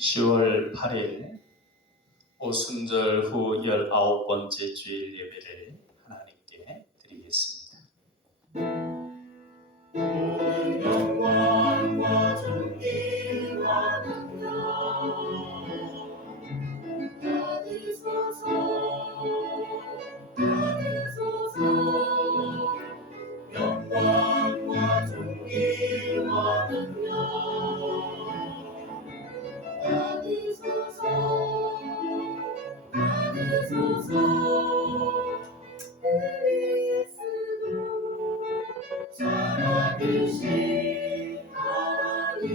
10월 8일 오순절 후 19번째 주일 예배를 하나님께 드리겠습니다. 모든 영광과 존귀와 능력 받으소서. 영광과 존귀와 능력 받으소서. 우리 예수도 살아계신 하나님.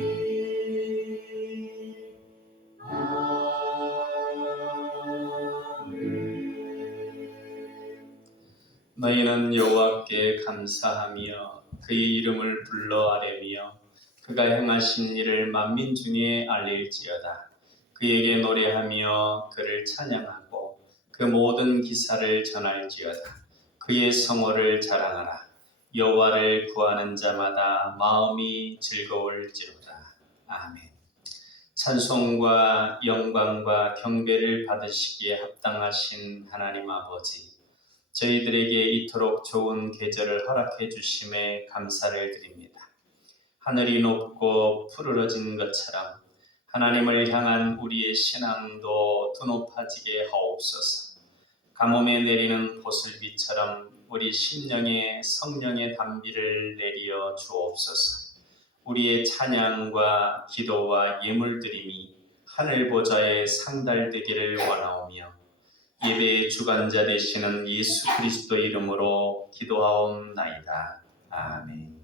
너희는 여호와께 감사하며 그의 이름을 불러 아뢰며 그가 행하신 일을 만민 중에 알릴지어다. 그에게 노래하며 그를 찬양하고 그 모든 기사를 전할지어다. 그의 성호를 자랑하라. 여호와를 구하는 자마다 마음이 즐거울지로다. 아멘. 찬송과 영광과 경배를 받으시기에 합당하신 하나님 아버지, 저희들에게 이토록 좋은 계절을 허락해 주심에 감사를 드립니다. 하늘이 높고 푸르러진 것처럼 하나님을 향한 우리의 신앙도 더 높아지게 하옵소서. 가뭄에 내리는 보슬비처럼 우리 심령에 성령의 단비를 내리어 주옵소서. 우리의 찬양과 기도와 예물드림이 하늘 보좌에 상달되기를 원하오며 예배의 주관자 되시는 예수 그리스도 이름으로 기도하옵나이다. 아멘.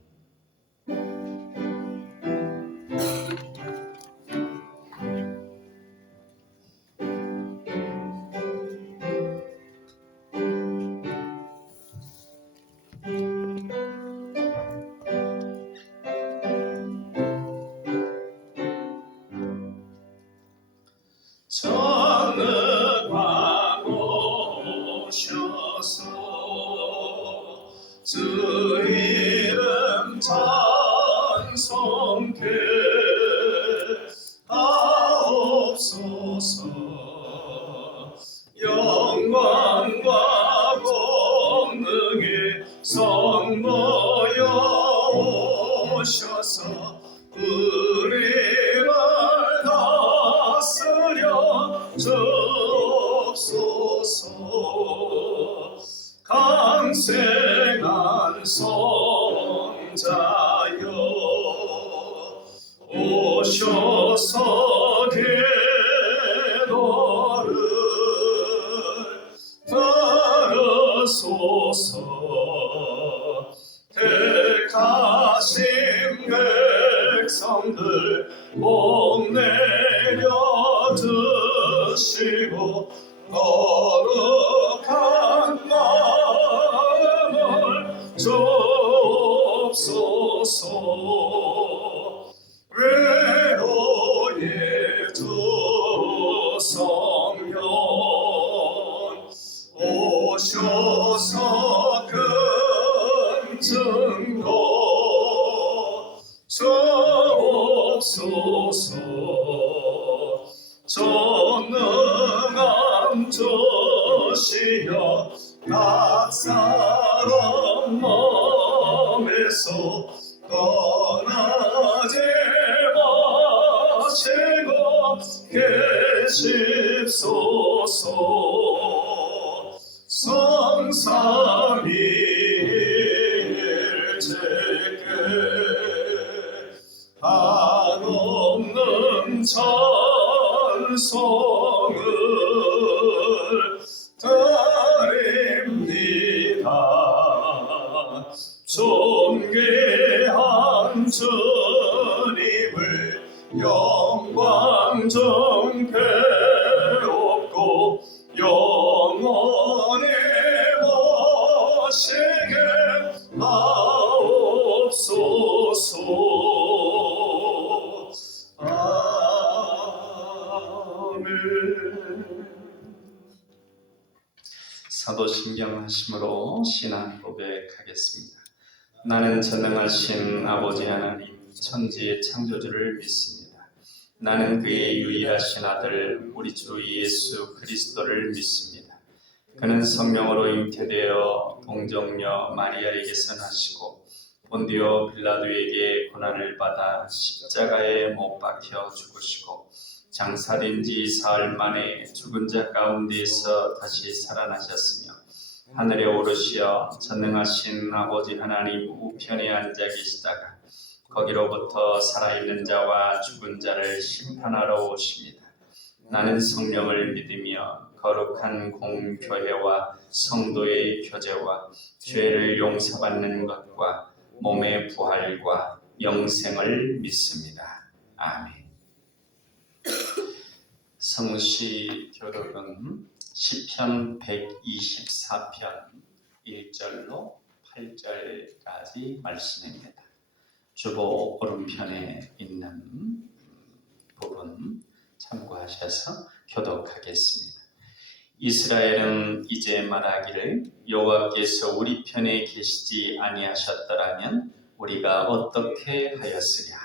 전능하고 오셔서 주 이름 찬송케 하옵소서. 영광과 권능의 성 모여 오셔서 우리를 다스려 주옵소서. 강생한 성자여 오셔서 기도를 들으소서. 택하신 백성들 복 내려 주시고 거룩한 마음을 주옵소서. 외로의 두 성령 오셔서 큰 증거 주옵소서. 전능한 주시여 각 사람 마음에서 떠나지 마시고 계십소서. 성삼위일체께 한없는 찬송을 드립니다. 존귀한 주님을 영광 좀 배웠고 영원히 모시게 하옵소서. 사도신경 하심으로 신앙 고백하겠습니다. 나는 전능하신 아버지 하나님 천지의 창조주를 믿습니다. 나는 그의 유일하신 아들 우리 주 예수 그리스도를 믿습니다. 그는 성령으로 잉태되어 동정녀 마리아에게서 나시고 본디오 빌라도에게 고난을 받아 십자가에 못 박혀 죽으시고 장사된 지 사흘 만에 죽은 자 가운데에서 다시 살아나셨으며 하늘에 오르시어 전능하신 아버지 하나님 우편에 앉아 계시다가 거기로부터 살아있는 자와 죽은 자를 심판하러 오십니다. 나는 성령을 믿으며 거룩한 공교회와 성도의 교제와 죄를 용서받는 것과 몸의 부활과 영생을 믿습니다. 아멘. 성시 교독은 시편 124편 1절로 8절까지 말씀입니다. 주보 오른편에 있는 부분 참고하셔서 교독하겠습니다. 이스라엘은 이제 말하기를 여호와께서 우리 편에 계시지 아니하셨더라면 우리가 어떻게 하였으랴.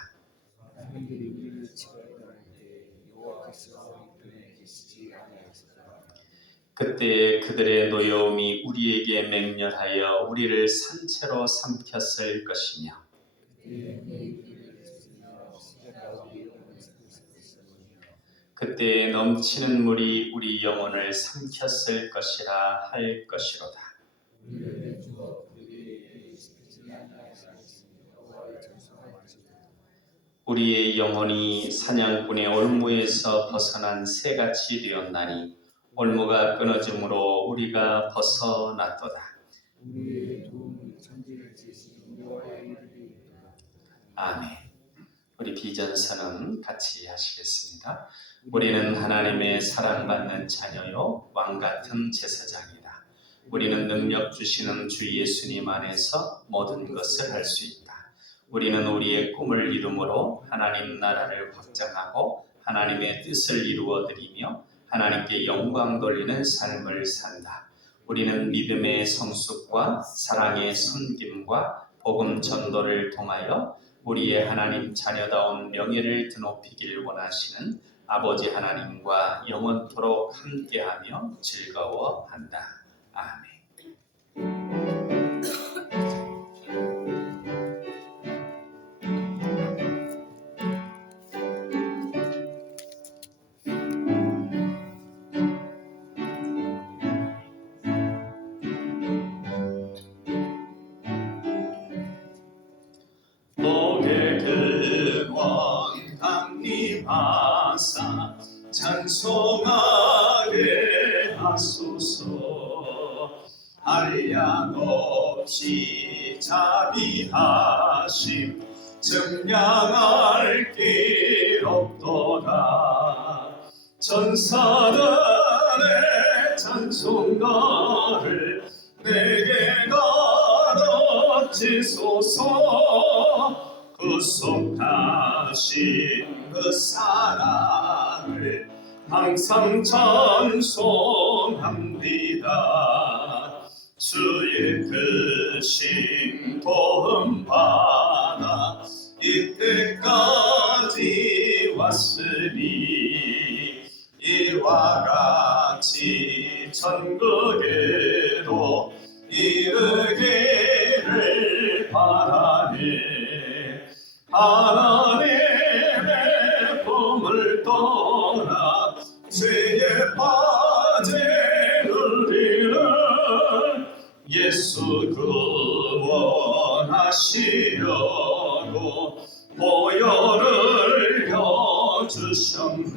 그때 그들의 노여움이 우리에게 맹렬하여 우리를 산채로 삼켰을 것이며 그때 넘치는 물이 우리 영혼을 삼켰을 것이라 할 것이로다. 우리의 영혼이 사냥꾼의 올무에서 벗어난 새같이 되었나니 올무가 끊어짐으로 우리가 벗어났도다. 아멘. 우리 비전서는 같이 하시겠습니다. 우리는 하나님의 사랑받는 자녀요 왕같은 제사장이다. 우리는 능력 주시는 주 예수님 안에서 모든 것을 할 수 있다. 우리는 우리의 꿈을 이루므로 하나님 나라를 확장하고 하나님의 뜻을 이루어드리며 하나님께 영광 돌리는 삶을 산다. 우리는 믿음의 성숙과 사랑의 섬김과 복음 전도를 통하여 우리의 하나님 자녀다운 명예를 드높이길 원하시는 아버지 하나님과 영원토록 함께하며 즐거워한다. 아멘. 복의 근원 강림하사 찬송하게 하소서. 한량 없이 자비하심 증량할 길 없도다. 천사들의 찬송가를 내게 가르치소서. 구속하신 그 사랑을 항상 찬송합니다. 주의 크신 도움 받아 이때까지 왔으니 이와 같이 천국에도 이르기를 바라네. 하나님의 품을 떠나 죄에 빠진 우리를 예수 구원하시려고 보혈을 혀주셨네.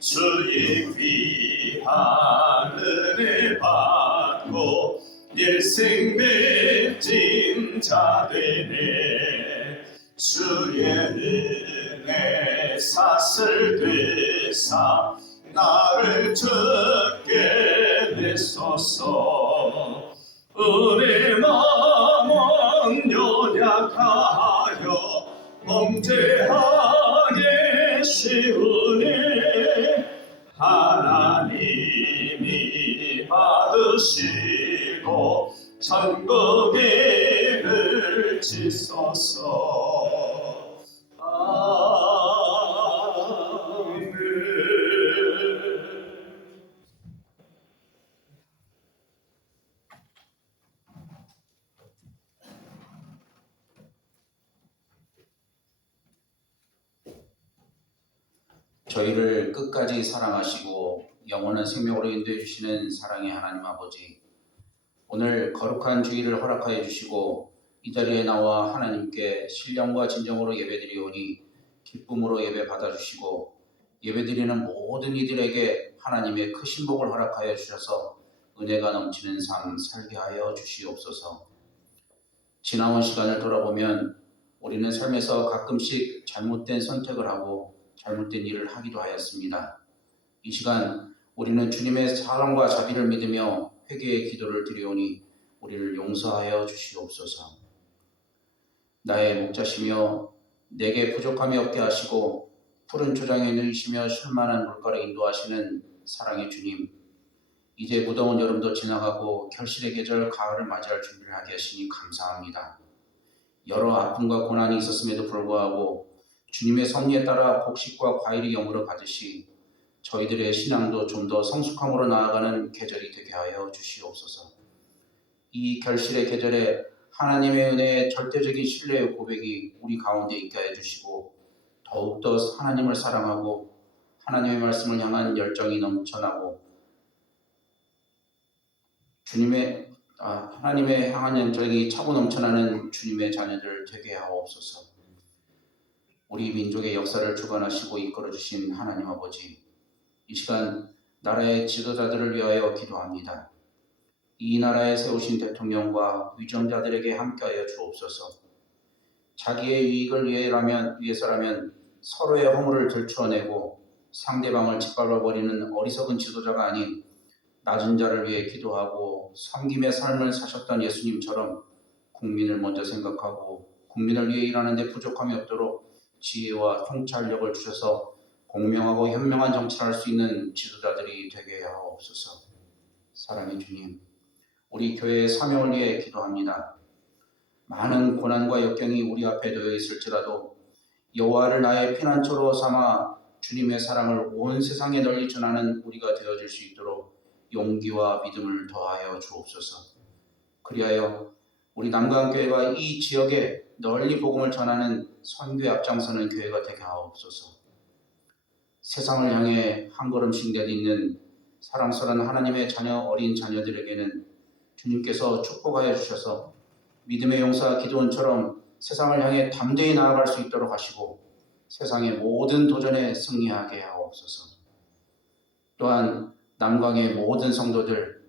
주의 귀한 은혜 받고 일생 빚진 자 되네. 주의 은혜 사슬 되사 나를 죽게 내소서. 우리 마음은 연약하여 범죄하기 쉬우니 하나님이 받으시고 천국에 지소서. 아멘. 저희를 끝까지 사랑하시고 영원한 생명으로 인도해 주시는 사랑의 하나님 아버지, 오늘 거룩한 주일을 허락하여 주시고 이 자리에 나와 하나님께 신령과 진정으로 예배드리오니 기쁨으로 예배 받아주시고 예배드리는 모든 이들에게 하나님의 크신 복을 허락하여 주셔서 은혜가 넘치는 삶 살게 하여 주시옵소서. 지나온 시간을 돌아보면 우리는 삶에서 가끔씩 잘못된 선택을 하고 잘못된 일을 하기도 하였습니다. 이 시간 우리는 주님의 사랑과 자비를 믿으며 회개의 기도를 드리오니 우리를 용서하여 주시옵소서. 나의 목자시며 내게 부족함이 없게 하시고 푸른 초장에 누이시며 쉴만한 물가로 인도하시는 사랑의 주님, 이제 무더운 여름도 지나가고 결실의 계절 가을을 맞이할 준비를 하게 하시니 감사합니다. 여러 아픔과 고난이 있었음에도 불구하고 주님의 섭리에 따라 곡식과 과일이 영으로 가듯이 저희들의 신앙도 좀 더 성숙함으로 나아가는 계절이 되게 하여 주시옵소서. 이 결실의 계절에 하나님의 은혜의 절대적인 신뢰의 고백이 우리 가운데 있게 하여 주시고 더욱더 하나님을 사랑하고 하나님의 말씀을 향한 열정이 넘쳐나고 하나님의 향한 열정이 차고 넘쳐나는 주님의 자녀들 되게 하옵소서. 우리 민족의 역사를 주관하시고 이끌어주신 하나님 아버지, 이 시간 나라의 지도자들을 위하여 기도합니다. 이 나라에 세우신 대통령과 위정자들에게 함께하여 주옵소서. 자기의 이익을 위해서라면 서로의 허물을 들추어내고 상대방을 짓밟아버리는 어리석은 지도자가 아닌 낮은 자를 위해 기도하고 섬김의 삶을 사셨던 예수님처럼 국민을 먼저 생각하고 국민을 위해 일하는 데 부족함이 없도록 지혜와 통찰력을 주셔서 공명하고 현명한 정치를 할 수 있는 지도자들이 되게 하옵소서. 사랑의 주님, 우리 교회의 사명을 위해 기도합니다. 많은 고난과 역경이 우리 앞에 놓여 있을지라도 여호와를 나의 피난처로 삼아 주님의 사랑을 온 세상에 널리 전하는 우리가 되어질 수 있도록 용기와 믿음을 더하여 주옵소서. 그리하여 우리 남강교회가 이 지역에 널리 복음을 전하는 선교에 앞장서는 교회가 되게 하옵소서. 세상을 향해 한 걸음씩 내딛는 사랑스러운 하나님의 어린 자녀들에게는 주님께서 축복하여 주셔서 믿음의 용사 기도원처럼 세상을 향해 담대히 나아갈 수 있도록 하시고 세상의 모든 도전에 승리하게 하옵소서. 또한 남강의 모든 성도들,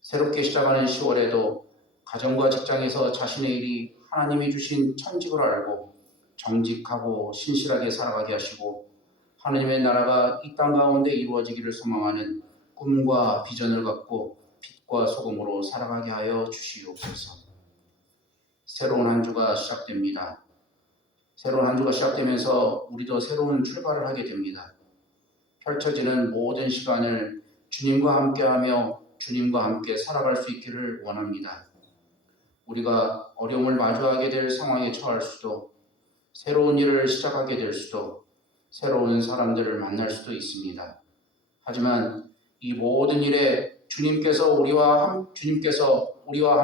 새롭게 시작하는 10월에도 가정과 직장에서 자신의 일이 하나님이 주신 천직으로 알고 정직하고 신실하게 살아가게 하시고 하나님의 나라가 이 땅 가운데 이루어지기를 소망하는 꿈과 비전을 갖고 빛과 소금으로 살아가게 하여 주시옵소서. 새로운 한 주가 시작됩니다. 새로운 한 주가 시작되면서 우리도 새로운 출발을 하게 됩니다. 펼쳐지는 모든 시간을 주님과 함께하며 주님과 함께 살아갈 수 있기를 원합니다. 우리가 어려움을 마주하게 될 상황에 처할 수도, 새로운 일을 시작하게 될 수도, 새로운 사람들을 만날 수도 있습니다. 하지만 이 모든 일에 주님께서 우리와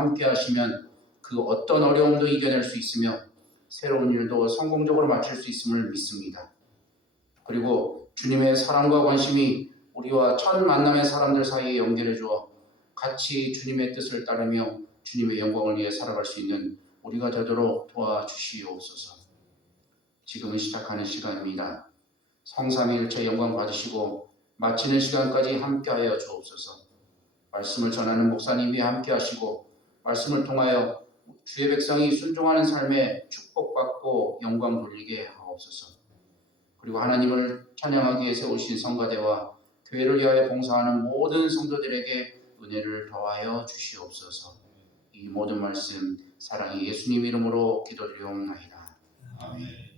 함께 하시면 그 어떤 어려움도 이겨낼 수 있으며 새로운 일도 성공적으로 마칠 수 있음을 믿습니다. 그리고 주님의 사랑과 관심이 우리와 첫 만남의 사람들 사이에 연결해 주어 같이 주님의 뜻을 따르며 주님의 영광을 위해 살아갈 수 있는 우리가 되도록 도와주시옵소서. 지금은 시작하는 시간입니다. 성삼위일체 영광 받으시고 마치는 시간까지 함께하여 주옵소서. 말씀을 전하는 목사님이 함께하시고 말씀을 통하여 주의 백성이 순종하는 삶에 축복받고 영광 돌리게 하옵소서. 그리고 하나님을 찬양하기 위해 세우신 성가대와 교회를 위하여 봉사하는 모든 성도들에게 은혜를 더하여 주시옵소서. 이 모든 말씀 사랑의 예수님 이름으로 기도드리옵나이다. 아멘.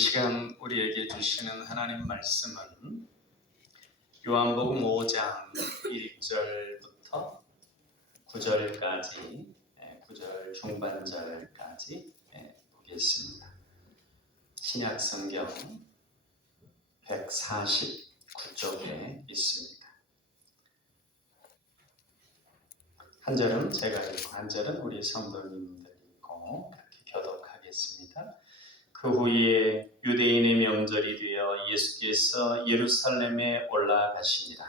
시간 우리에게 주시는 하나님 말씀은 요한복음 5장 1절부터 9절까지 9절 중반절까지 보겠습니다. 신약성경 149쪽에 있습니다. 한 절은 제가 읽고 한 절은 우리 성도님들 읽고 그렇게 교독하겠습니다. 그 후에 유대인의 명절이 되어 예수께서 예루살렘에 올라가시니라.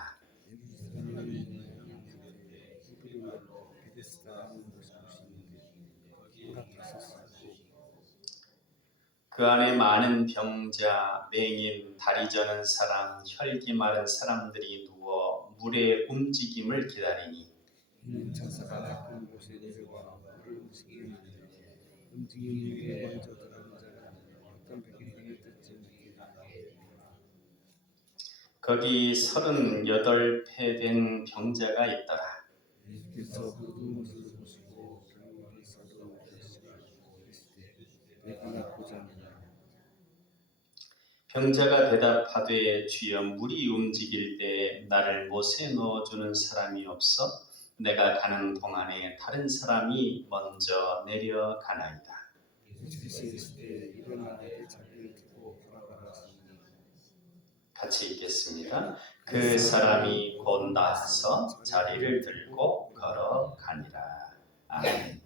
그 안에 많은 병자, 맹인, 다리 저는 사람, 혈기 마른 사람들이 누워 물의 움직임을 기다리니 천사가 높은 곳에 내려와 물을 움직이는데 움직임에 먼저 들어간 자는 어떤 백인의 뜻을 느끼다. 거기 38배 된 병자가 있더라. 예수께서 그 눈물을 보시고 병원이 서도 되시고 이르시되 내가 나쁘지 않느냐. 병자가 대답하되 주여 물이 움직일 때 나를 못에 넣어주는 사람이 없어 내가 가는 동안에 다른 사람이 먼저 내려가나이다. 예수께서 이르시되 일어나 내 자리를 두고 걸어가라 하시니 같이 읽겠습니다. 그 사람이 곧 나와서 자리를 들고 걸어가니라. 아멘.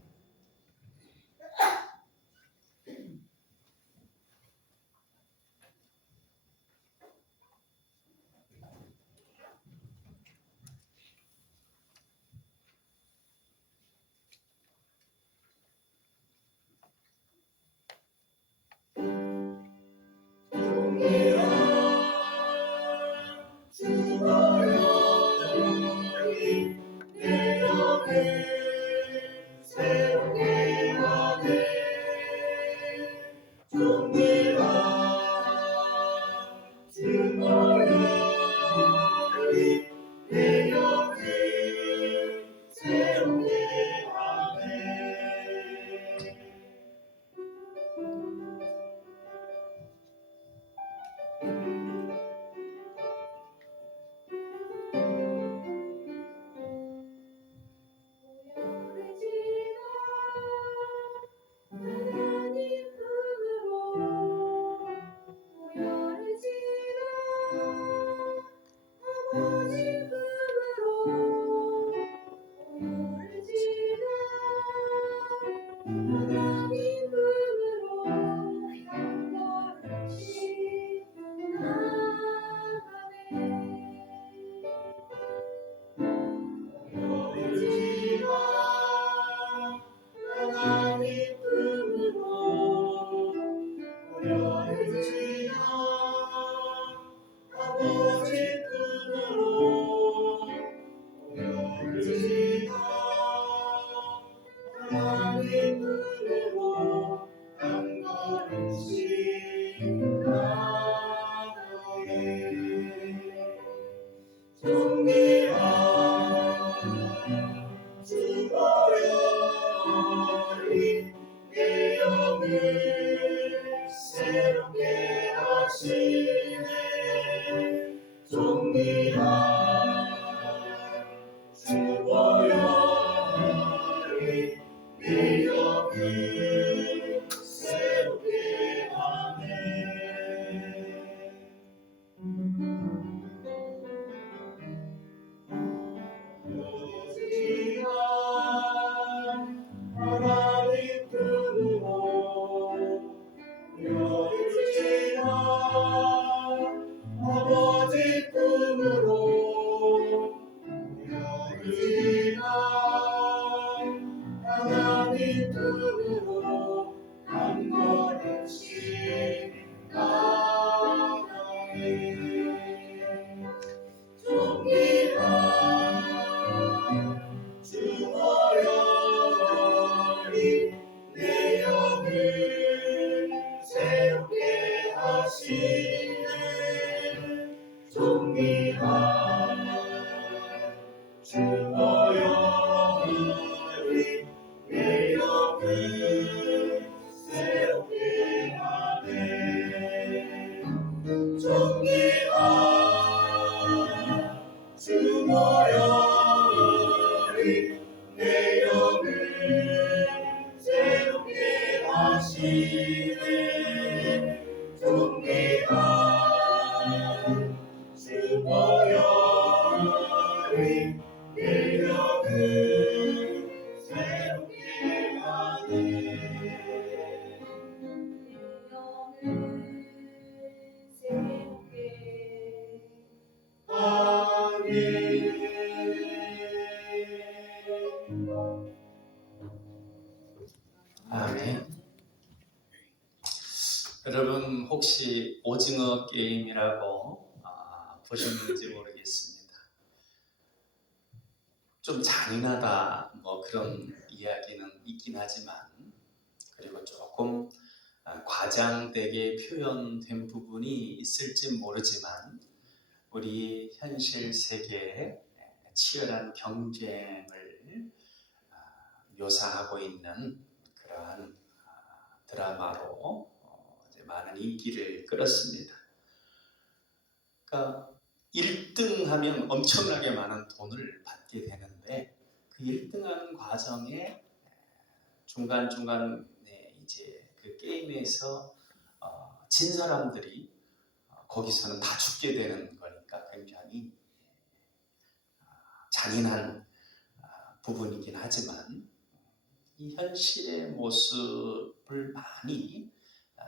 새롭게 하네. 새롭게 하네. 아멘. 여러분 혹시 오징어 게임이라고 보셨는지 모르겠습니다. 좀 잔인하다 뭐 그런 이야기는 있긴 하지만, 그리고 조금 과장되게 표현된 부분이 있을지 모르지만, 우리 현실 세계에 치열한 경쟁을 묘사하고 있는 그러한 드라마로 이제 많은 인기를 끌었습니다. 그러니까 1등 하면 엄청나게 많은 돈을 받게 되는데, 그 1등하는 과정에 중간중간에 이제 그 게임에서 진 사람들이 거기서는 다 죽게 되는 거니까 굉장히 잔인한 부분이긴 하지만, 이 현실의 모습을 많이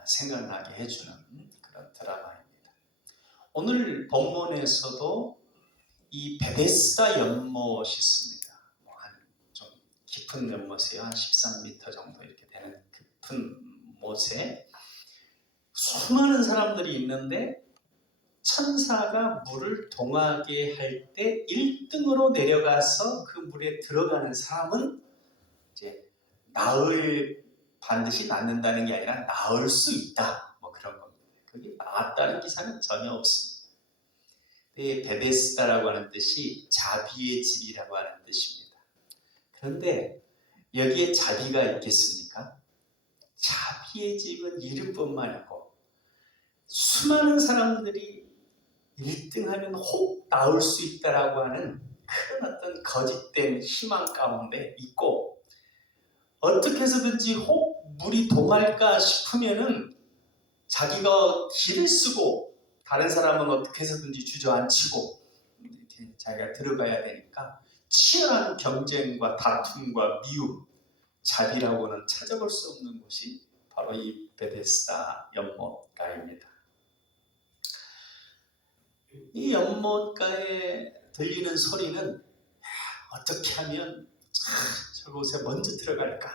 생각나게 해주는 그런 드라마입니다. 오늘 본문에서도 이 베데스다 연못이 있습니다. 한 좀 깊은 연못이에요. 한 13m 정도 이렇게 되는 깊은 못에 수많은 사람들이 있는데, 천사가 물을 동하게 할 때 1등으로 내려가서 그 물에 들어가는 사람은 이제 반드시 낫는다는 게 아니라 나을 수 있다, 뭐 그런 겁니다. 그게 나았다는 기사는 전혀 없습니다. 베데스다라고 하는 뜻이 자비의 집이라고 하는 뜻입니다. 그런데 여기에 자비가 있겠습니까? 자비의 집은 이름뿐만이고, 수많은 사람들이 1등하면 혹 나올 수 있다라고 하는 큰 어떤 거짓된 희망 가운데 있고, 어떻게 해서든지 혹 물이 동할까 싶으면은 자기가 길을 쓰고 다른 사람은 어떻게 해서든지 주저앉히고 이렇게 자기가 들어가야 되니까 치열한 경쟁과 다툼과 미움, 자비라고는 찾아볼 수 없는 곳이 바로 이 베데스다 연못가입니다. 이 연못가에 들리는 소리는 어떻게 하면 저곳에 먼저 들어갈까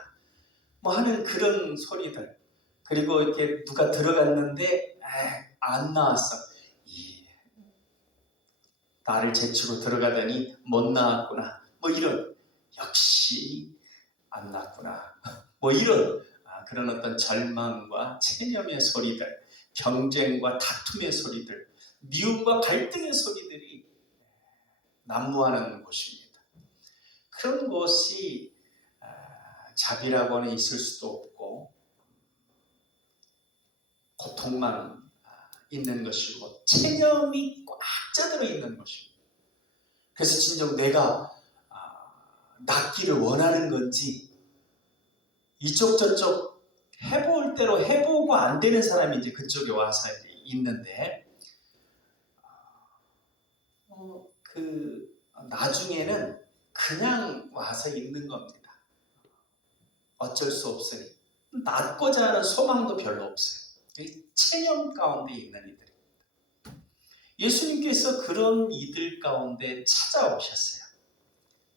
뭐 하는 그런 소리들, 그리고 이렇게 누가 들어갔는데 안 나왔어, 나를 제치고 들어가더니 못 나왔구나, 뭐 이런, 역시 안 나왔구나, 뭐 이런 그런 어떤 절망과 체념의 소리들, 경쟁과 다툼의 소리들, 미움과 갈등의 소리들이 난무하는 곳입니다. 그런 곳이 자비라고는 있을 수도 없고 고통만 있는 것이고 체념이 꽉 짜들어 있는 것입니다. 그래서 진정 내가 낫기를 원하는 건지, 이쪽 저쪽 해볼 대로 해보고 안 되는 사람이 이제 그쪽에 와서 있는데, 나중에는 그냥 와서 있는 겁니다. 어쩔 수 없으니 낫고자 하는 소망도 별로 없어요. 체념 가운데 있는 이들입니다. 예수님께서 그런 이들 가운데 찾아오셨어요.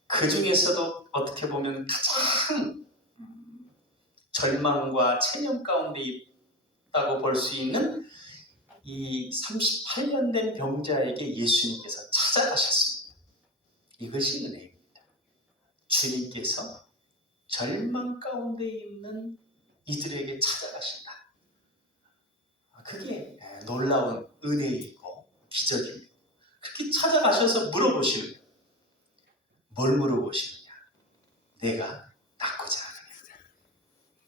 그 중에서도 어떻게 보면 가장 절망과 체념 가운데 있다고 볼 수 있는 이 38년 된 병자에게 예수님께서 찾아가셨습니다. 이것이 은혜입니다. 주님께서 절망 가운데 있는 이들에게 찾아가신다. 그게 놀라운 은혜이고 기적입니다. 그렇게 찾아가셔서 물어보시는 거예요. 뭘 물어보시느냐? 내가 낫고자 하느냐?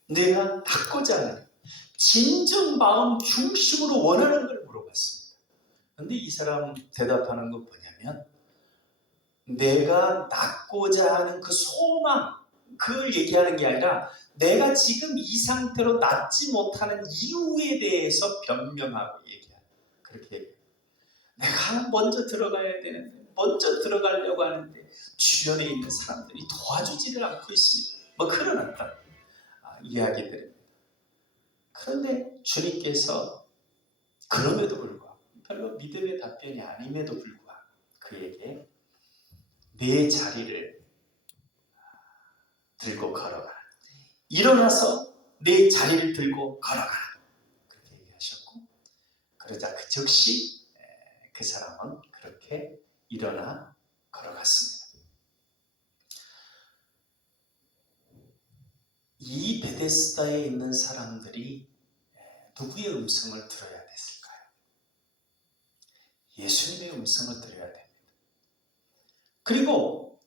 내가 낫고자 하느냐? 진정 마음 중심으로 원하는 걸 물어봤습니다. 그런데 이 사람 대답하는 거 뭐냐면, 내가 낫고자 하는 그 소망, 그걸 얘기하는 게 아니라 내가 지금 이 상태로 낫지 못하는 이유에 대해서 변명하고 얘기하는, 그렇게 얘기해요. 내가 먼저 들어가야 되는데 먼저 들어가려고 하는데 주변에 있는 사람들이 도와주지를 않고 있습니다. 뭐 그런 어떤 이야기들입니다. 그런데 주님께서 그럼에도 불구하고 별로 믿음의 답변이 아님에도 불구하고 그에게 내 자리를 들고 걸어가라. 일어나서 내 자리를 들고 걸어가라. 그렇게 얘기하셨고 그러자 그 즉시 그 사람은 그렇게 일어나 걸어갔습니다. 이 베데스다에 있는 사람들이 누구의 음성을 들어야 됐을까요? 예수님의 음성을 들어야 됩니다. 그리고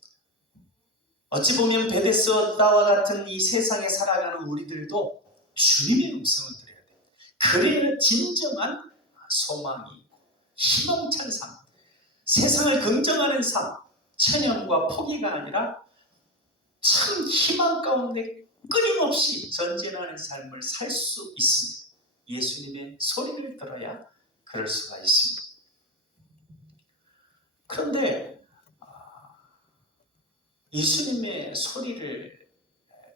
어찌 보면 베데스다와 같은 이 세상에 살아가는 우리들도 주님의 음성을 들어야 돼요. 그래야 진정한 소망이 있고 희망찬 삶, 세상을 긍정하는 삶, 천연과 포기가 아니라 참 희망 가운데 끊임없이 전진하는 삶을 살 수 있습니다. 예수님의 소리를 들어야 그럴 수가 있습니다. 그런데 예수님의 소리를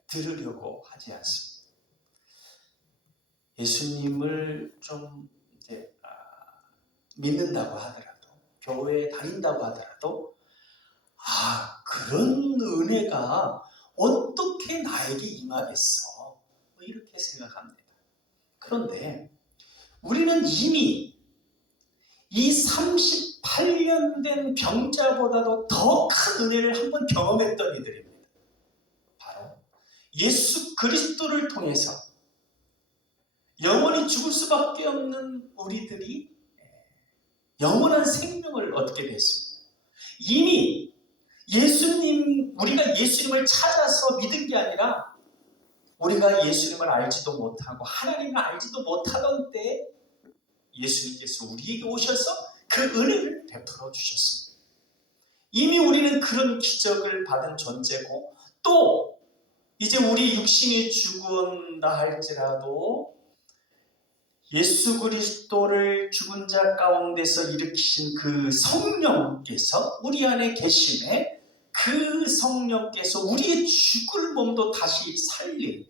들으려고 하지 않습니다. 예수님을 좀 이제 믿는다고 하더라도, 교회에 다닌다고 하더라도, 그런 은혜가 어떻게 나에게 임하겠어? 뭐 이렇게 생각합니다. 그런데 우리는 이미 이 38년 된 병자보다도 더 큰 은혜를 한번 경험했던 이들입니다. 바로 예수 그리스도를 통해서 영원히 죽을 수밖에 없는 우리들이 영원한 생명을 얻게 됐습니다. 이미 우리가 예수님을 찾아서 믿은 게 아니라 우리가 예수님을 알지도 못하고 하나님을 알지도 못하던 때에 예수님께서 우리에게 오셔서 그 은혜를 베풀어 주셨습니다. 이미 우리는 그런 기적을 받은 존재고 또 이제 우리 육신이 죽은다 할지라도 예수 그리스도를 죽은 자 가운데서 일으키신 그 성령께서 우리 안에 계심에 그 성령께서 우리의 죽을 몸도 다시 살린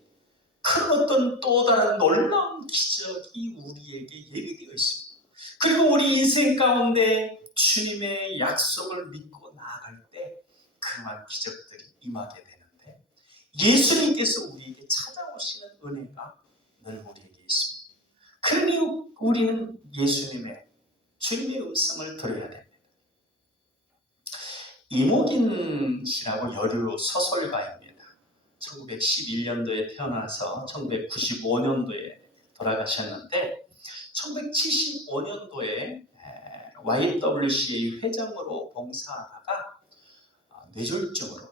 그런 어떤 또 다른 놀라운 기적이 우리에게 예비되어 있습니다. 그리고 우리 인생 가운데 주님의 약속을 믿고 나아갈 때 그러한 기적들이 임하게 되는데 예수님께서 우리에게 찾아오시는 은혜가 늘 우리에게 있습니다. 그러니 우리는 주님의 음성을 들어야 됩니다. 이목인 씨라고 여류 소설가입니다. 1911년도에 태어나서 1995년도에 돌아가셨는데 1975년도에 YWCA 회장으로 봉사하다가 뇌졸중으로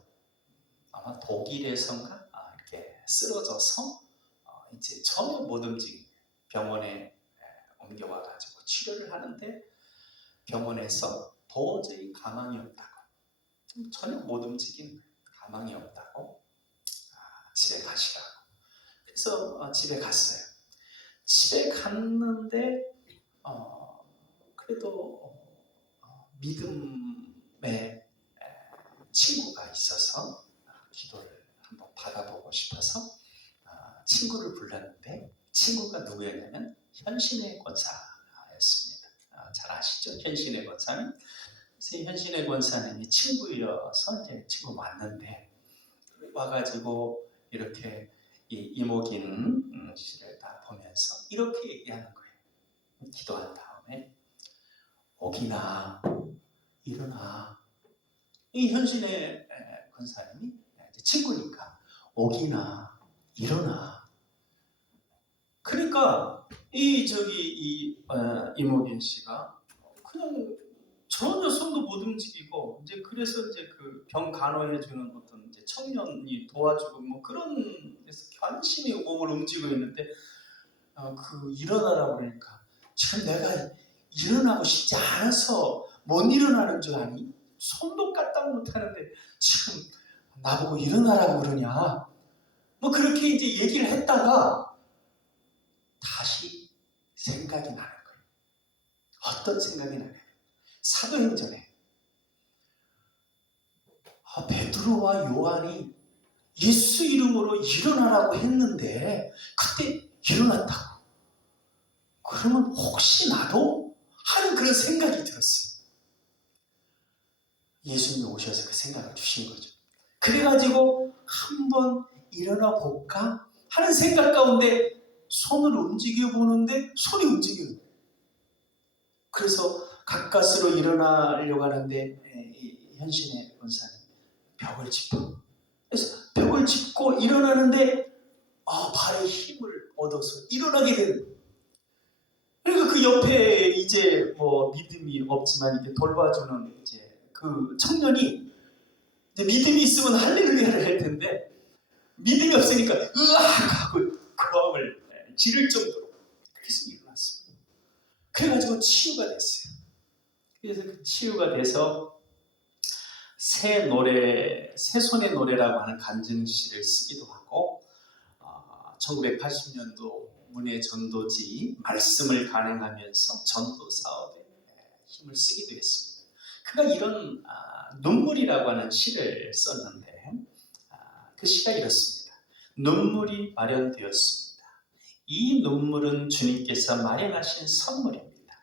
아마 독일에선가 이렇게 쓰러져서 이제 전혀 못 움직이고 병원에 옮겨와가지고 치료를 하는데 병원에서 도저히 가망이 없다고 전혀 못 움직이는 가망이 없다고 집에 가시라고. 그래서 집에 갔어요. 집에 갔는데 그래도 믿음의 친구가 있어서 기도를 한번 받아보고 싶어서 친구를 불렀는데 친구가 누구였냐면 현신의 권사였습니다. 잘 아시죠? 현신의 권사님. 그래서 현신의 권사님이 친구여서 이제 친구 왔는데 와가지고 이렇게 이목인 씨를 다 보면서 이렇게 얘기하는 거예요. 기도한 다음에 오기나 일어나. 이 현신의 권사님이 친구니까 오기나 일어나. 그러니까 이목인 씨가 그냥 전혀 손도 못 움직이고 이제 그래서 이제 그 병 간호해 주는 어떤 이제 청년이 도와주고 뭐 그런 데서 간신히 몸을 움직이고 있는데 일어나라고 그러니까 참 내가 일어나고 싶지 않아서 못 일어나는 줄 아니? 손도 까딱 못 하는데 지금 나보고 일어나라고 그러냐? 뭐 그렇게 이제 얘기를 했다가 다시 생각이 나는 거예요. 어떤 생각이 나요? 사도행전에 베드로와 요한이 예수 이름으로 일어나라고 했는데 그때 일어났다고. 그러면 혹시 나도? 하는 그런 생각이 들었어요. 예수님이 오셔서 그 생각을 주신 거죠. 그래가지고 한번 일어나 볼까 하는 생각 가운데 손을 움직여 보는데 손이 움직여요. 그래서 가까스로 일어나려고 하는데 현신의 권사님 벽을 짚어. 그래서 벽을 짚고 일어나는데 발에 힘을 얻어서 일어나게 되는 거예요. 그러니까 그 옆에 이제 뭐 믿음이 없지만 이렇게 돌봐주는 이제 그 청년이 이제 믿음이 있으면 할렐루야를 할 텐데 믿음이 없으니까 으악 하고 그 마음을 지를 정도로 그래서 일어났습니다. 그래가지고 치유가 됐어요. 그래서 그 치유가 돼서 새 손의 노래라고 하는 간증시를 쓰기도 하고 1980년도 문예 전도지 말씀을 간행하면서 전도 사업에 힘을 쓰기도 했습니다. 그가 이런 눈물이라고 하는 시를 썼는데 그 시가 이렇습니다. 눈물이 마련되었습니다. 이 눈물은 주님께서 마련하신 선물입니다.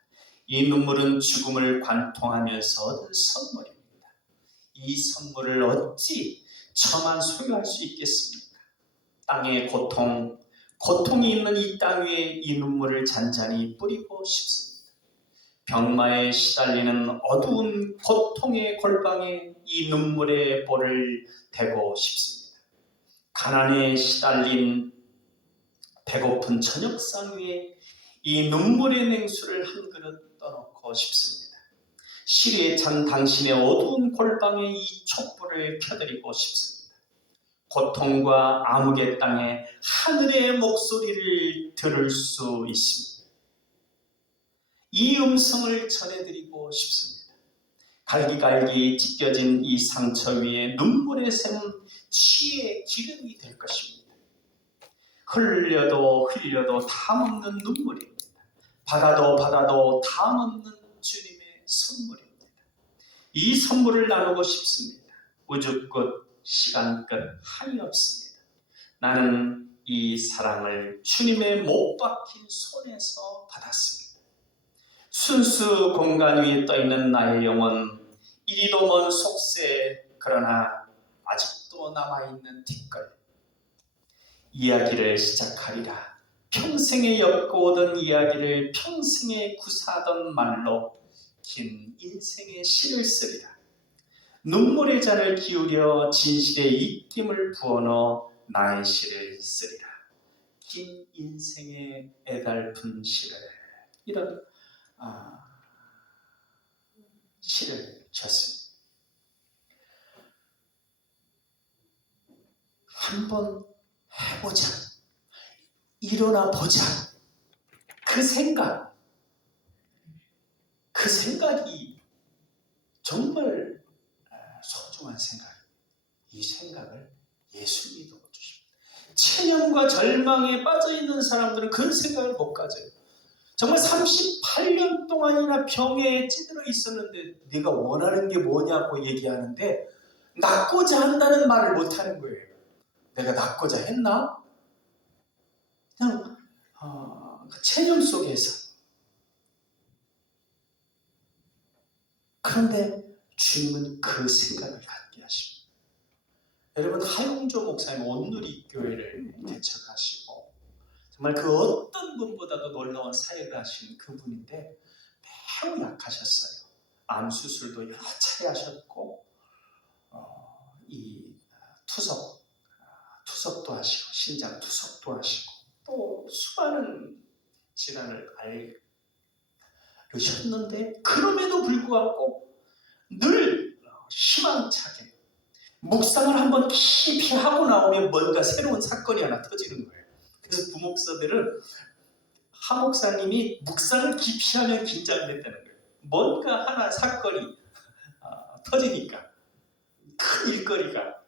이 눈물은 죽음을 관통하면서 얻은 선물입니다. 이 선물을 어찌 저만 소유할 수 있겠습니까? 땅의 고통이 있는 이 땅 위에 이 눈물을 잔잔히 뿌리고 싶습니다. 병마에 시달리는 어두운 고통의 골방에 이 눈물의 볼을 대고 싶습니다. 가난에 시달린 배고픈 저녁상 위에 이 눈물의 냉수를 한 그릇 떠놓고 싶습니다. 시리에 찬 당신의 어두운 골방에 이 촛불을 켜드리고 싶습니다. 고통과 암흑의 땅에 하늘의 목소리를 들을 수 있습니다. 이 음성을 전해드리고 싶습니다. 갈기갈기 찢겨진 이 상처 위에 눈물의 샘은 치의 기름이 될 것입니다. 흘려도 담없는 눈물입니다. 받아도 담없는 주님의 선물입니다. 이 선물을 나누고 싶습니다. 우주 끝, 시간 끝 한이 없습니다. 나는 이 사랑을 주님의 못 박힌 손에서 받았습니다. 순수 공간 위에 떠있는 나의 영혼, 이리도 먼 속세, 그러나 아직도 남아있는 뒷걸. 이야기를 시작하리라. 평생에 엮어오던 이야기를 평생에 구사하던 말로 긴 인생의 시를 쓰리라. 눈물의 잔을 기울여 진실의 입김을 부어넣어 나의 시를 쓰리라. 긴 인생의 애달픈 시를, 이런 시를 쳤습니다. 한번 해보자, 일어나 보자, 그 생각이 정말 소중한 생각입니다. 이 생각을 예수님이 주십니다. 체념과 절망에 빠져있는 사람들은 그런 생각을 못 가져요. 정말 38년 동안이나 병에 찌들어 있었는데 네가 원하는 게 뭐냐고 얘기하는데 낫고자 한다는 말을 못하는 거예요. 내가 낫고자 했나? 그냥 체념 속에서. 그런데 주님은 그 생각을 갖게 하십니다. 여러분, 하용조 목사님 온누리 교회를 개척하시고 정말 그 어떤 분보다도 놀라운 사역을 하신 그분인데 매우 약하셨어요. 암 수술도 여러 차례 하셨고 이 투석도 하시고 신장 투석도 하시고 또 수많은 질환을 앓으셨는데 그럼에도 불구하고 늘 희망차게 묵상을 한번 깊이 하고 나오면 뭔가 새로운 사건이 하나 터지는 거예요. 그래서 부목사들은 하목사님이 묵상을 깊이 하면 긴장된다는 거예요. 뭔가 하나 사건이 터지니까 큰 일거리가,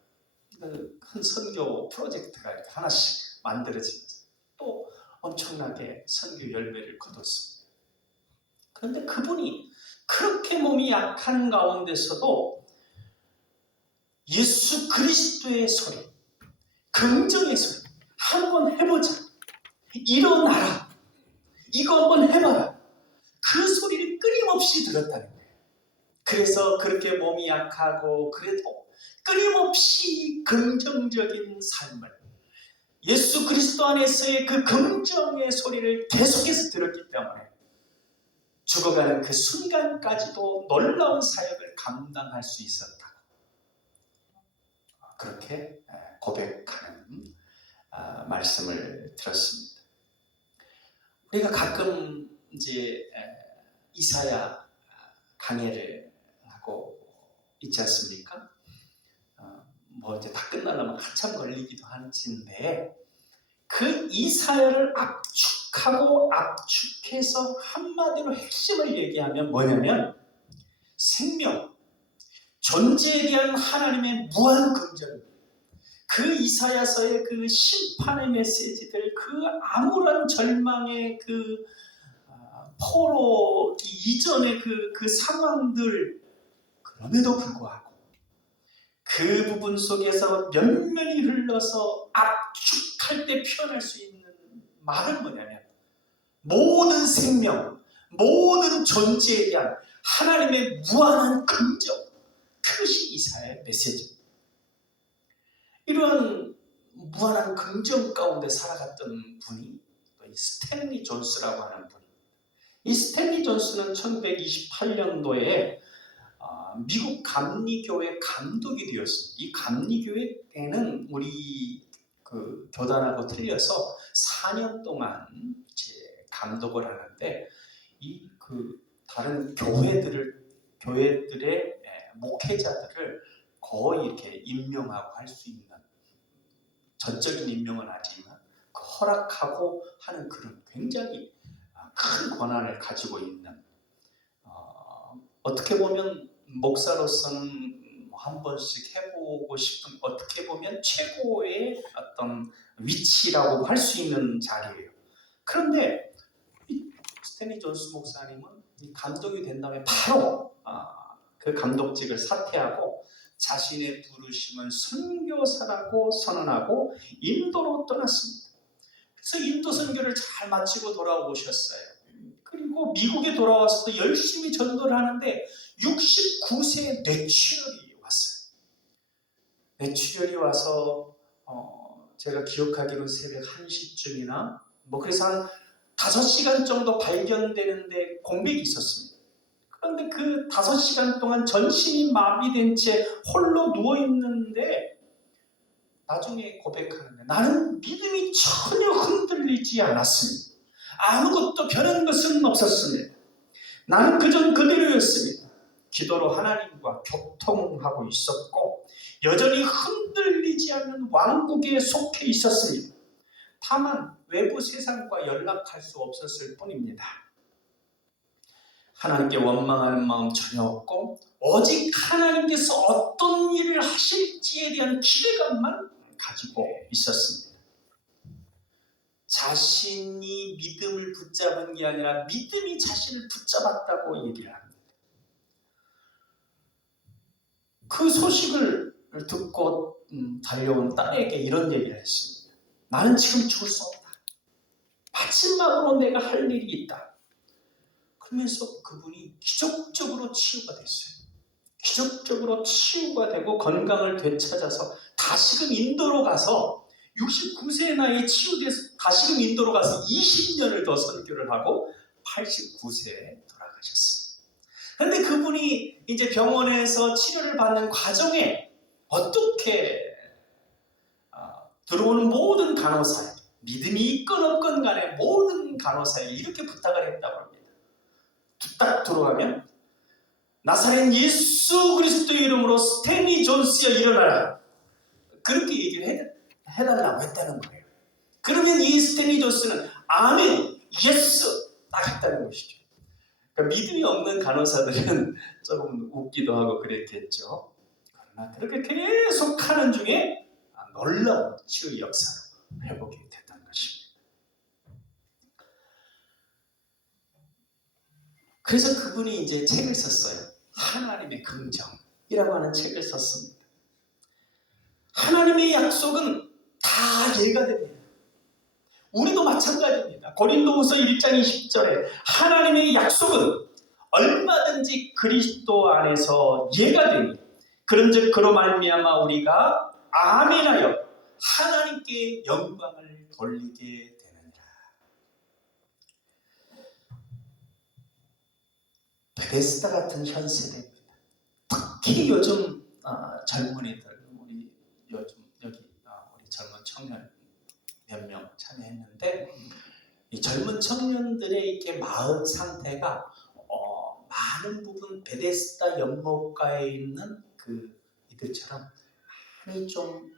큰 선교 프로젝트가 이렇게 하나씩 만들어지면서 또 엄청나게 선교 열매를 거뒀습니다. 그런데 그분이 그렇게 몸이 약한 가운데서도 예수 그리스도의 소리, 긍정의 소리, 한번 해보자, 일어나라, 이거 한번 해봐라, 그 소리를 끊임없이 들었다는 거예요. 그래서 그렇게 몸이 약하고 그래도 끊임없이 긍정적인 삶을, 예수 그리스도 안에서의 그 긍정의 소리를 계속해서 들었기 때문에 죽어가는 그 순간까지도 놀라운 사역을 감당할 수 있었다고 그렇게 고백하는 말씀을 들었습니다. 우리가 가끔 이제 이사야 강해를 하고 있지 않습니까? 뭐 이제 다 끝나려면 한참 걸리기도 한데 그 이사야를 압축해서 한마디로 핵심을 얘기하면 뭐냐면 생명, 존재에 대한 하나님의 무한 긍정입니다. 그 이사야서의 그 심판의 메시지들, 그 아무런 절망의 그 포로 이전의 그 상황들, 그럼에도 불구하고 그 부분 속에서 면면이 흘러서 압축할 때 표현할 수 있는 말은 뭐냐면 모든 생명, 모든 존재에 대한 하나님의 무한한 긍정, 그것이 이사야의 메시지입니다. 이러한 무한한 긍정 가운데 살아갔던 분이 스탠리 존스라고 하는 분입니다. 이 스탠리 존스는 1928년도에 미국 감리교회 감독이 되었습니다. 이 감리교회에는 우리 그 교단하고 틀려서 4년 동안 이제 감독을 하는데 이 그 다른 교회들의 목회자들을 거의 이렇게 임명하고 할 수 있는, 전적인 임명은 아니지만 허락하고 하는 그런 굉장히 큰 권한을 가지고 있는, 어떻게 보면 목사로서는 한 번씩 해보고 싶은, 어떻게 보면 최고의 어떤 위치라고 할 수 있는 자리예요. 그런데 스탠리 존스 목사님은 감독이 된 다음에 바로 그 감독직을 사퇴하고 자신의 부르심은 선교사라고 선언하고 인도로 떠났습니다. 그래서 인도 선교를 잘 마치고 돌아오셨어요. 그리고 미국에 돌아와서도 열심히 전도를 하는데 69세에 뇌출혈이 왔어요. 뇌출혈이 와서 제가 기억하기로는 새벽 1시쯤이나 그래서 한 5시간 정도 발견되는데 공백이 있었습니다. 그런데 그 5시간 동안 전신이 마비된 채 홀로 누워있는데 나중에 고백하는데 나는 믿음이 전혀 흔들리지 않았습니다. 아무것도 변한 것은 없었습니다. 나는 그전 그대로였습니다. 기도로 하나님과 교통하고 있었고 여전히 흔들리지 않는 왕국에 속해 있었습니다. 다만 외부 세상과 연락할 수 없었을 뿐입니다. 하나님께 원망하는 마음 전혀 없고 오직 하나님께서 어떤 일을 하실지에 대한 기대감만 가지고 있었습니다. 자신이 믿음을 붙잡은 게 아니라 믿음이 자신을 붙잡았다고 얘기를 합니다. 그 소식을 듣고 달려온 딸에게 이런 얘기를 했습니다. 나는 지금 죽을 수 없다. 마지막으로 내가 할 일이 있다. 그러면서 그분이 기적적으로 치유가 됐어요. 기적적으로 치유가 되고 건강을 되찾아서 다시금 인도로 가서 69세의 나이에 치유돼서 다시금 인도로 가서 20년을 더 선교를 하고 89세에 돌아가셨습니다. 그런데 그분이 이제 병원에서 치료를 받는 과정에 어떻게 들어오는 모든 간호사에, 믿음이 있건 없건 간에 모든 간호사에 이렇게 부탁을 했다고 합니다. 딱 들어가면 나사렛 예수 그리스도의 이름으로 스탠리 존스야 일어나라, 그렇게 얘기를 해달라고 했다는 거예요. 그러면 이 스탠리 존스는 아멘, 예스 딱 했다는 것이죠. 그러니까 믿음이 없는 간호사들은 조금 웃기도 하고 그랬겠죠. 그러나 그렇게 계속 하는 중에 놀라운 치유 역사로 회복이 됐던 것입니다. 그래서 그분이 이제 책을 썼어요. 하나님의 긍정이라고 하는 책을 썼습니다. 하나님의 약속은 다 예가 됩니다. 우리도 마찬가지입니다. 고린도후서 1장 20절에 하나님의 약속은 얼마든지 그리스도 안에서 예가 됩니다. 그런즉 그로 말미암아 우리가 아멘하여 하나님께 영광을 돌리게 되느니라. 베데스다 같은 현 세대입니다. 특히 요즘 젊은이들, 우리 요즘 여기 우리 젊은 청년 몇 명 참여했는데, 이 젊은 청년들의 이렇게 마음 상태가 많은 부분 베데스다 연못가에 있는 이들처럼 많이 좀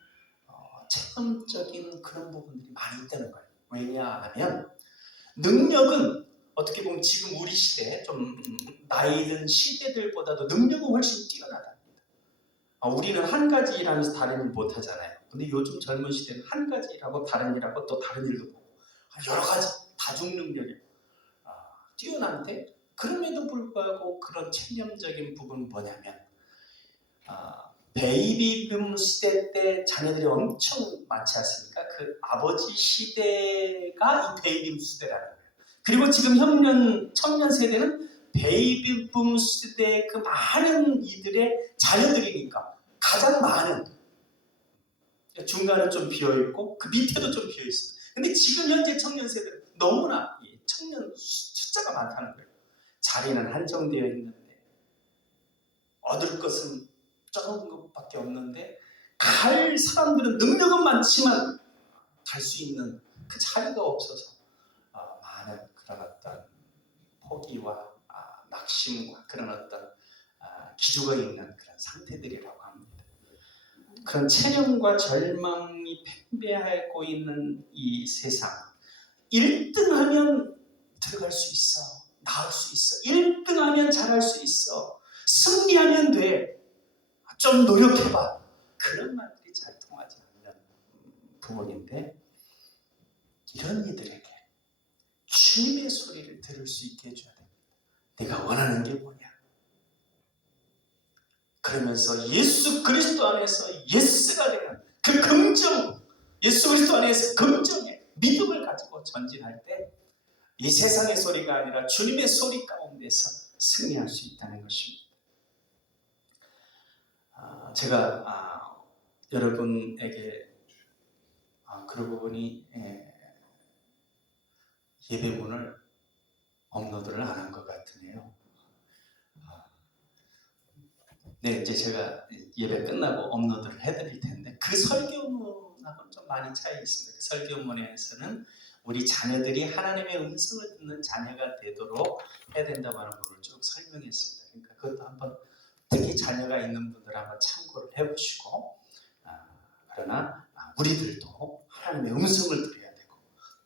체험적인 그런 부분들이 많이 있다는 거예요. 왜냐하면 능력은 어떻게 보면 지금 우리 시대, 좀 나이 든 시대들보다도 능력은 훨씬 뛰어나답니다. 우리는 한 가지 일하면서 다른 일 못 하잖아요. 근데 요즘 젊은 시대는 한 가지 일하고 다른 일하고 또 다른 일도 보고 여러 가지 다중 능력이 뛰어난데, 그럼에도 불구하고 그런 체념적인 부분은 뭐냐면 베이비붐 시대 때 자녀들이 엄청 많지 않습니까? 그 아버지 시대가 이 베이비붐 시대라는 거예요. 그리고 지금 청년 세대는 베이비붐 시대의 그 많은 이들의 자녀들이니까 가장 많은, 중간은 좀 비어있고 그 밑에도 좀 비어있습니다. 근데 지금 현재 청년 세대는 너무나 청년 숫자가 많다는 거예요. 자리는 한정되어 있는데 얻을 것은 적은 것밖에 없는데, 갈 사람들은 능력은 많지만 갈 수 있는 그 자리가 없어서 많은 그런 어떤 포기와 낙심과 그런 어떤 기죽어 있는 그런 상태들이라고 합니다. 그런 체념과 절망이 팽배하고 있는 이 세상, 1등하면 들어갈 수 있어, 나올 수 있어, 1등하면 잘할 수 있어, 승리하면 돼, 좀 노력해봐, 그런 말들이 잘 통하지 않는 부분인데, 이런 이들에게 주님의 소리를 들을 수 있게 해줘야 됩니다. 내가 원하는 게 뭐냐? 그러면서 예수 그리스도 안에서 예스가 되는 그 긍정, 예수 그리스도 안에서 긍정의 믿음을 가지고 전진할 때 이 세상의 소리가 아니라 주님의 소리 가운데서 승리할 수 있다는 것입니다. 제가 여러분에게 그러고 보니 예배문을 업로드를 안 한 것 같으네요. 네, 이제 제가 예배 끝나고 업로드를 해드릴 텐데, 그 설교문하고는 좀 많이 차이 있습니다. 그 설교문에서는 우리 자녀들이 하나님의 음성을 듣는 자녀가 되도록 해야 된다고 하는 부분을 쭉 설명했습니다. 그러니까 그것도 한번, 특히 자녀가 있는 분들 한번 참고를 해보시고, 그러나 우리들도 하나님의 음성을 들어야 되고,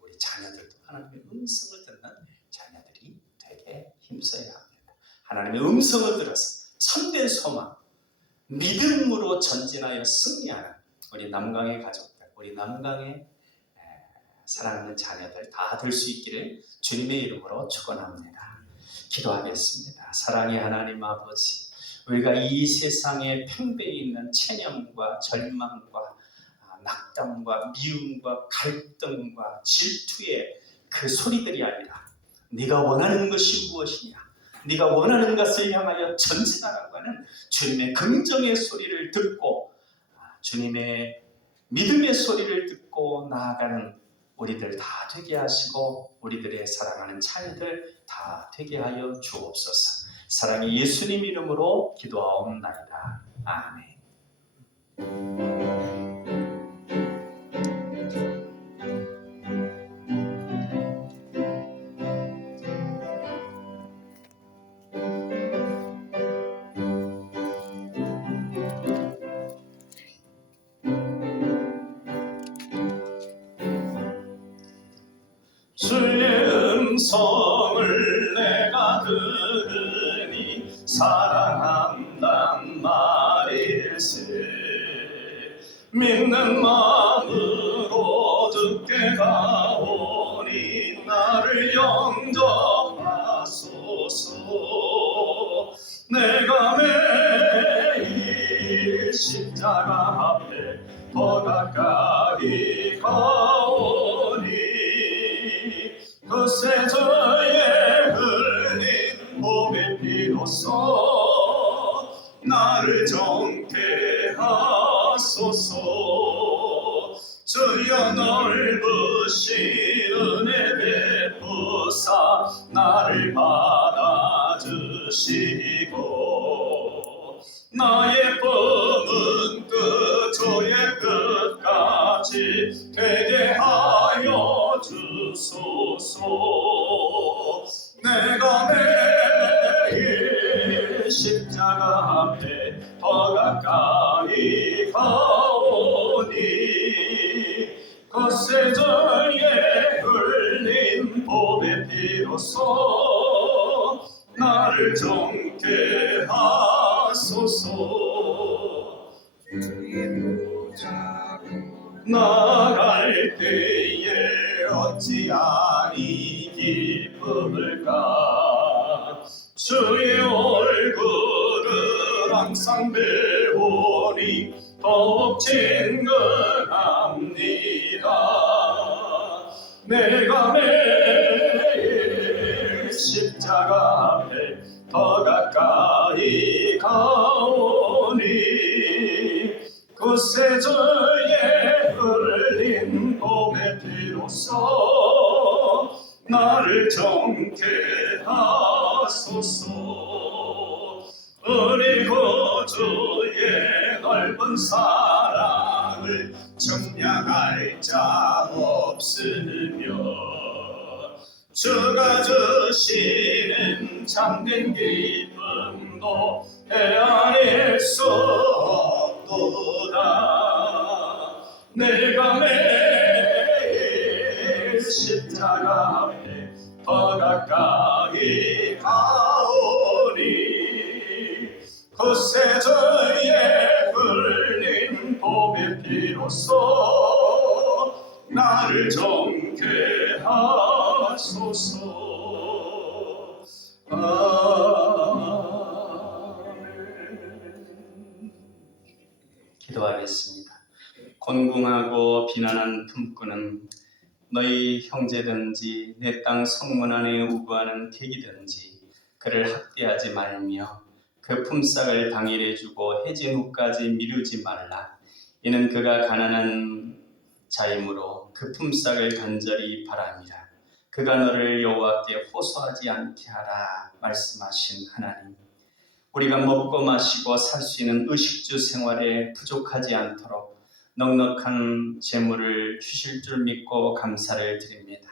우리 자녀들도 하나님의 음성을 듣는 자녀들이 되게 힘써야 합니다. 하나님의 음성을 들어서 참된 소망, 믿음으로 전진하여 승리하는 우리 남강의 가족들, 우리 남강의 사랑하는 자녀들 다 될 수 있기를 주님의 이름으로 축원합니다. 기도하겠습니다. 사랑의 하나님 아버지, 우리가 이 세상에 팽배해 있는 체념과 절망과 낙담과 미움과 갈등과 질투의 그 소리들이 아니라 네가 원하는 것이 무엇이냐, 네가 원하는 것을 향하여 전진하라고 하는 주님의 긍정의 소리를 듣고, 주님의 믿음의 소리를 듣고 나아가는 우리들 다 되게 하시고, 우리들의 사랑하는 자녀들 다 되게 하여 주옵소서. 사랑의 예수님 이름으로 기도하옵나이다. 아멘. 주의 음성을 내가 들으니 사랑한단 말일세. 믿는 마음으로 듣게 가오니 나를 영접하소서. 내가 매일 십자가 앞에 더 가까이 가오니 그새 저의 흘린 몸의 피로써 나를 정케 하소서. 주여 넓으신 은혜 베푸사 나를 받아주시고 나의 뿜은 끝 주의 끝까지 되게 하여 주소서. 내가 매일 십자가 앞에 더 가까이 가오니 거세 저의 흘린 보배 피로써 나를 정케 하소서. 주의 보좌로 나갈 때에 어찌하니 기쁨을까. 주의 얼굴을 항상 배우니 더욱 친근합니다. 내가 매일 십자가 앞에 더 가까이 가오니 그새 저의 흘린 봄의 피로써 나를 정케 하소서. 우리 구주의 넓은 사랑을 증명할 자 없으며 주가 주시는 참된 기쁨도 헤아릴 수 없도다. 내가 매일 십자가 앞에 더 가까이 가오니 그새 저의 흘린 봄의 피로써 나를 정케 하소서. 아멘. 기도하겠습니다. 곤궁하고 비난한 품꾼은 너희 형제든지 내 땅 성문 안에 우거하는 객이든지 그를 학대하지 말며 그 품삯을 당일에 주고 해진 후까지 미루지 말라. 이는 그가 가난한 자이므로 그 품삯을 간절히 바랍니다. 그가 너를 여호와께 호소하지 않게 하라 말씀하신 하나님, 우리가 먹고 마시고 살 수 있는 의식주 생활에 부족하지 않도록 넉넉한 재물을 주실 줄 믿고 감사를 드립니다.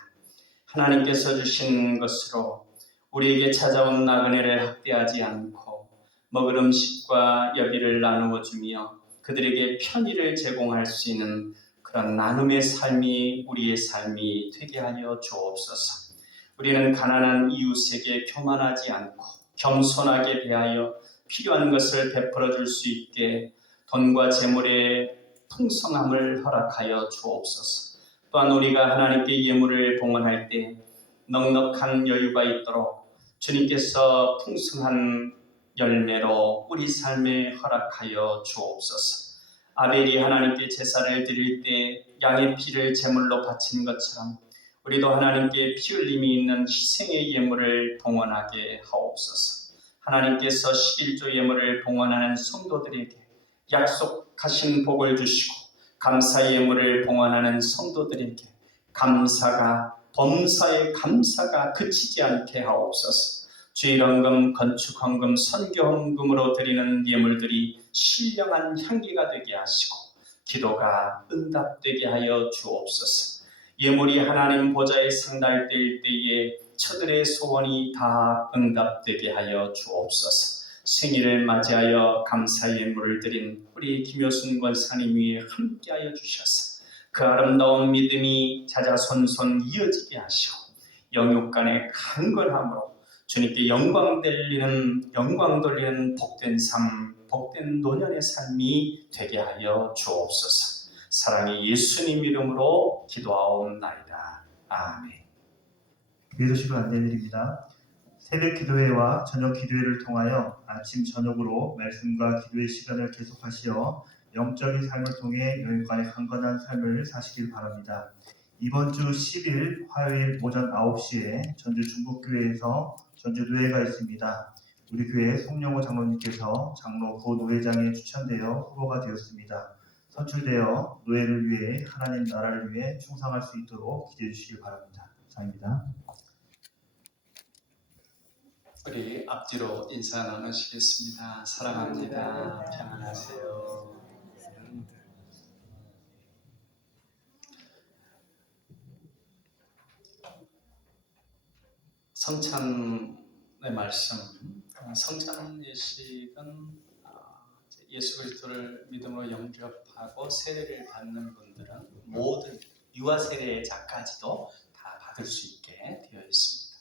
하나님께서 주신 것으로 우리에게 찾아온 나그네를 학대하지 않고 먹을 음식과 여비를 나누어 주며 그들에게 편의를 제공할 수 있는 그런 나눔의 삶이 우리의 삶이 되게 하여 주옵소서. 우리는 가난한 이웃에게 교만하지 않고 겸손하게 대하여 필요한 것을 베풀어 줄 수 있게 돈과 재물의 풍성함을 허락하여 주옵소서. 또한 우리가 하나님께 예물을 봉헌할 때 넉넉한 여유가 있도록 주님께서 풍성한 열매로 우리 삶에 허락하여 주옵소서. 아벨이 하나님께 제사를 드릴 때 양의 피를 제물로 바친 것처럼 우리도 하나님께 피 흘림이 있는 희생의 예물을 봉헌하게 하옵소서. 하나님께서 11조 예물을 봉헌하는 성도들에게 약속하신 복을 주시고 감사 예물을 봉헌하는 성도들에게 감사가 범사의 감사가 그치지 않게 하옵소서. 주일헌금, 건축헌금, 선교헌금으로 드리는 예물들이 신령한 향기가 되게 하시고 기도가 응답되게 하여 주옵소서. 예물이 하나님 보좌에 상달될 때에 저들의 소원이 다 응답되게 하여 주옵소서. 생일을 맞이하여 감사 예물을 드린 우리 김효순 권사님 위에 함께하여 주셔서 그 아름다운 믿음이 자자손손 이어지게 하시고 영육간의 강건함으로 주님께 영광 돌리는 복된 삶, 복된 노년의 삶이 되게 하여 주옵소서. 사랑의 예수님 이름으로 기도하옵나이다. 아멘. 기도식을 안내드립니다. 새벽 기도회와 저녁 기도회를 통하여 아침 저녁으로 말씀과 기도의 시간을 계속하시어 영적인 삶을 통해 영육간의 강건한 삶을 사시길 바랍니다. 이번 주 10일 화요일 오전 9시에 전주 중국교회에서 전주 노예가 있습니다. 우리 교회 송영호 장로님께서 장로 부노회장에 추천되어 후보가 되었습니다. 선출되어 노예를 위해 하나님 나라를 위해 충성할 수 있도록 기대해 주시기 바랍니다. 감사합니다. 우리 앞뒤로 인사 나누시겠습니다. 사랑합니다. 평안하세요. 성찬의 말씀, 성찬 예식은 예수 그리스도를 믿음으로 영접하고 세례를 받는 분들은 모든 유아 세례자까지도 다 받을 수 있게 되어 있습니다.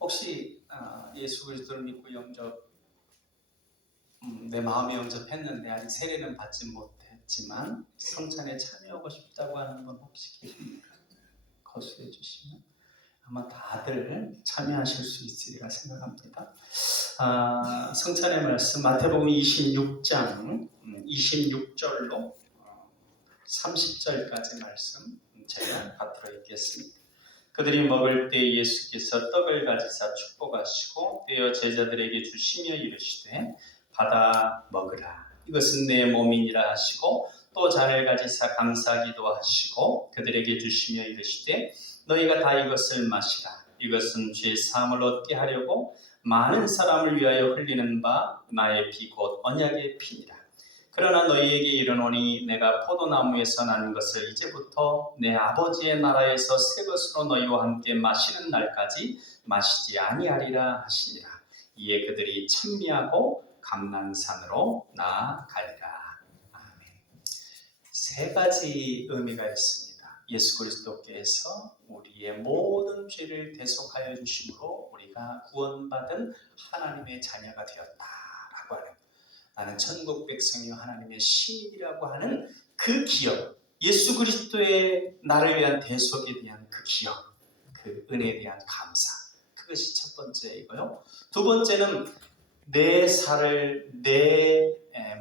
혹시 예수 그리스도를 믿고 내 마음에 영접했는데 아직 세례는 받지 못했지만 성찬에 참여하고 싶다고 하는 분 혹시 계십니까? 거수해 주시면 아마 다들 참여하실 수 있으리라 생각합니다. 성찬의 말씀 마태복음 26장 26절로 30절까지 말씀 제가 받들어 읽겠습니다. 그들이 먹을 때 예수께서 떡을 가지사 축복하시고 떼어 제자들에게 주시며 이르시되 받아 먹으라. 이것은 내 몸이니라 하시고 또 잔을 가지사 감사기도 하시고 그들에게 주시며 이르시되 너희가 다 이것을 마시라. 이것은 죄 사함을 얻게 하려고 많은 사람을 위하여 흘리는 바 나의 피 곧 언약의 피니라. 그러나 너희에게 이르노니 내가 포도나무에서 난 것을 이제부터 내 아버지의 나라에서 새 것으로 너희와 함께 마시는 날까지 마시지 아니하리라 하시니라. 이에 그들이 찬미하고 감난산으로 나아가리라. 아멘. 세 가지 의미가 있습니다. 예수 그리스도께서 우리의 모든 죄를 대속하여 주심으로 우리가 구원받은 하나님의 자녀가 되었다라고 하는, 나는 천국 백성이요 하나님의 시민이라고 하는 그 기억, 예수 그리스도의 나를 위한 대속에 대한 그 기억, 그 은혜에 대한 감사, 그것이 첫 번째이고요. 두 번째는 내 살을 내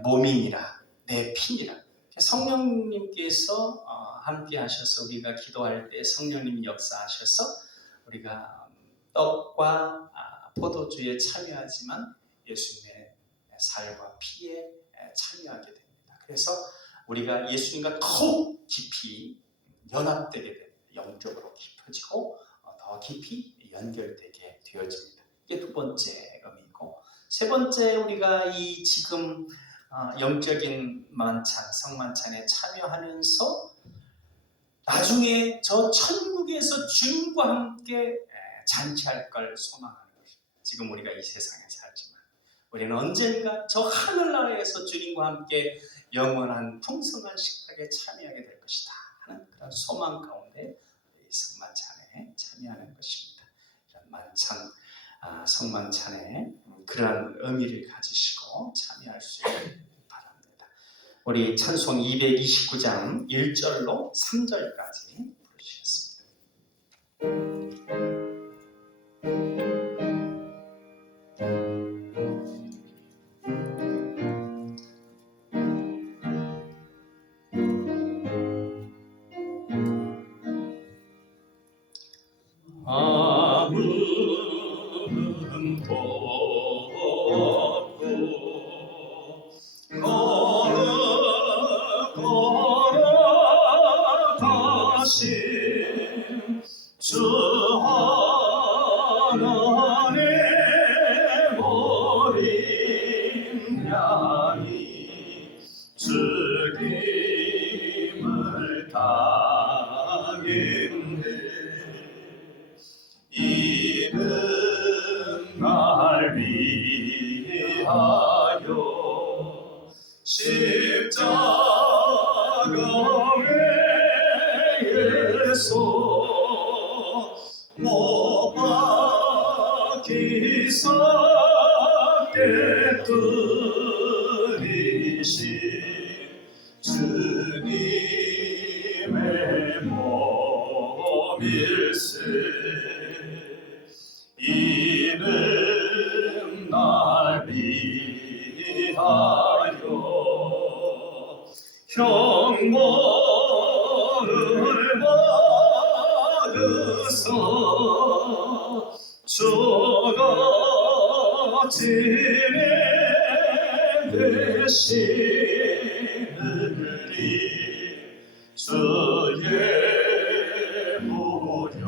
몸이니라, 내 피니라. 성령님께서 함께 하셔서 우리가 기도할 때 성령님이 역사하셔서 우리가 떡과 포도주에 참여하지만 예수님의 살과 피에 참여하게 됩니다. 그래서 우리가 예수님과 더욱 깊이 연합되게 됩니다. 영적으로 깊어지고 더 깊이 연결되게 되어집니다. 이게 두 번째 의미고, 세 번째 우리가 이 지금 영적인 만찬, 성만찬에 참여하면서 나중에 저 천국에서 주님과 함께 잔치할 걸 소망하는 것입니다. 지금 우리가 이 세상에 살지만 우리는 언젠가 저 하늘나라에서 주님과 함께 영원한 풍성한 식탁에 참여하게 될 것이다 하는 그런 소망 가운데 이 성만찬에 참여하는 것입니다. 이런 만찬, 성만찬에 그러한 의미를 가지시고 참여할 수 있기를 바랍니다. 우리 찬송 229장 1절로 3절까지 부르시겠습니다. 아무도 없고 걸어가신 주 하나님 어린 양이 죽임을 당했네. 이는 날 위하여 십자가에서 못 박히사 깨뜨리신 주님의 몸일세. 이는 날 위하여 평화를 받으소 저같이 되시느니 주의 보혈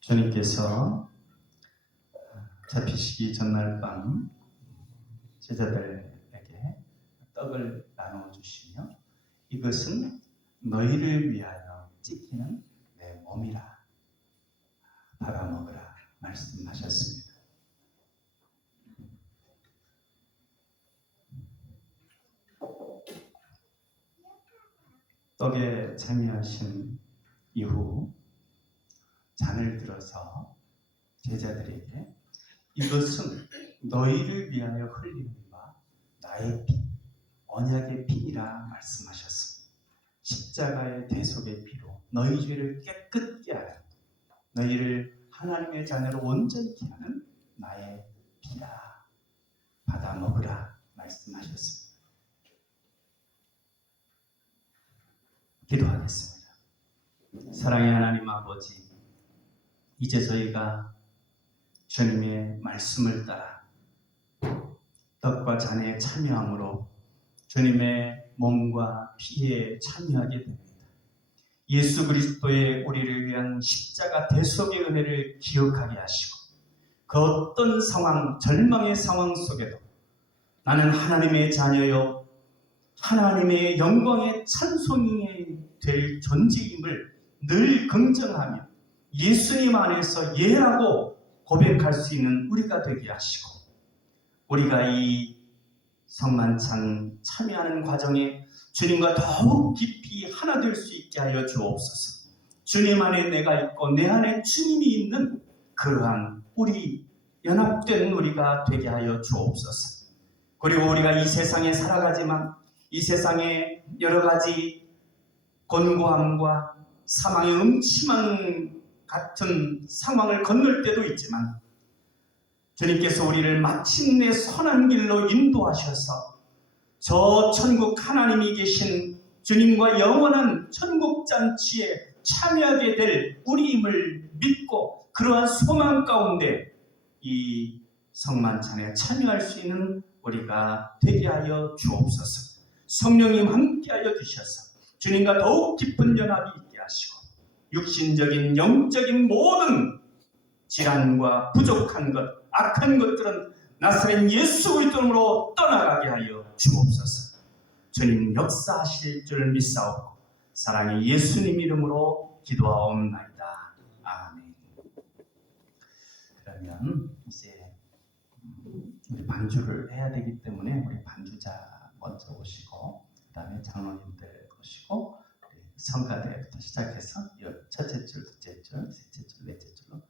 주님께서 잡히시기 전날 밤 제자들에게 떡을 나누어 주시며 이것은 너희를 위하여 찢기는 내 몸이라 받아먹으라 말씀하셨습니다. 떡에 참여하신 이후 잔을 들어서 제자들에게 이것은 너희를 위하여 흘리는 바 나의 피, 언약의 피이라 말씀하셨습니다. 십자가의 대속의 피로 너희 죄를 깨끗게 하는, 너희를 하나님의 자녀로 온전히 하는 나의 피라 받아 먹으라 말씀하셨습니다. 기도하겠습니다. 사랑의 하나님 아버지, 이제 저희가 주님의 말씀을 따라 떡과 잔에 참여함으로 주님의 몸과 피에 참여하게 됩니다. 예수 그리스도의 우리를 위한 십자가 대속의 은혜를 기억하게 하시고 그 어떤 상황, 절망의 상황 속에도 나는 하나님의 자녀요 하나님의 영광의 찬송이 될 존재임을 늘 긍정하며 예수님 안에서 예라고 고백할 수 있는 우리가 되게 하시고 우리가 이 성만찬 참여하는 과정에 주님과 더욱 깊이 하나 될 수 있게 하여 주옵소서. 주님 안에 내가 있고 내 안에 주님이 있는 그러한 우리 연합된 우리가 되게 하여 주옵소서. 그리고 우리가 이 세상에 살아가지만 이 세상에 여러 가지 곤고함과 사망의 음침한 같은 상황을 건널 때도 있지만 주님께서 우리를 마침내 선한 길로 인도하셔서 저 천국 하나님이 계신 주님과 영원한 천국 잔치에 참여하게 될 우리임을 믿고 그러한 소망 가운데 이 성만찬에 참여할 수 있는 우리가 되게 하여 주옵소서. 성령님 함께하여 주셔서 주님과 더욱 깊은 연합이 있게 하시고 육신적인 영적인 모든 질환과 부족한 것, 악한 것들은 나사렛 예수 그리스도로 떠나가게 하여 주옵소서. 주님 역사하실 줄 믿사옵고 사랑의 예수님 이름으로 기도하옵나이다. 아멘. 그러면 이제 우리 반주를 해야 되기 때문에 우리 반주자 먼저 오시고 그 다음에 장로님들 오시고 성가대부터 시작해서 첫째 줄, 둘째 줄, 셋째 줄, 넷째 줄로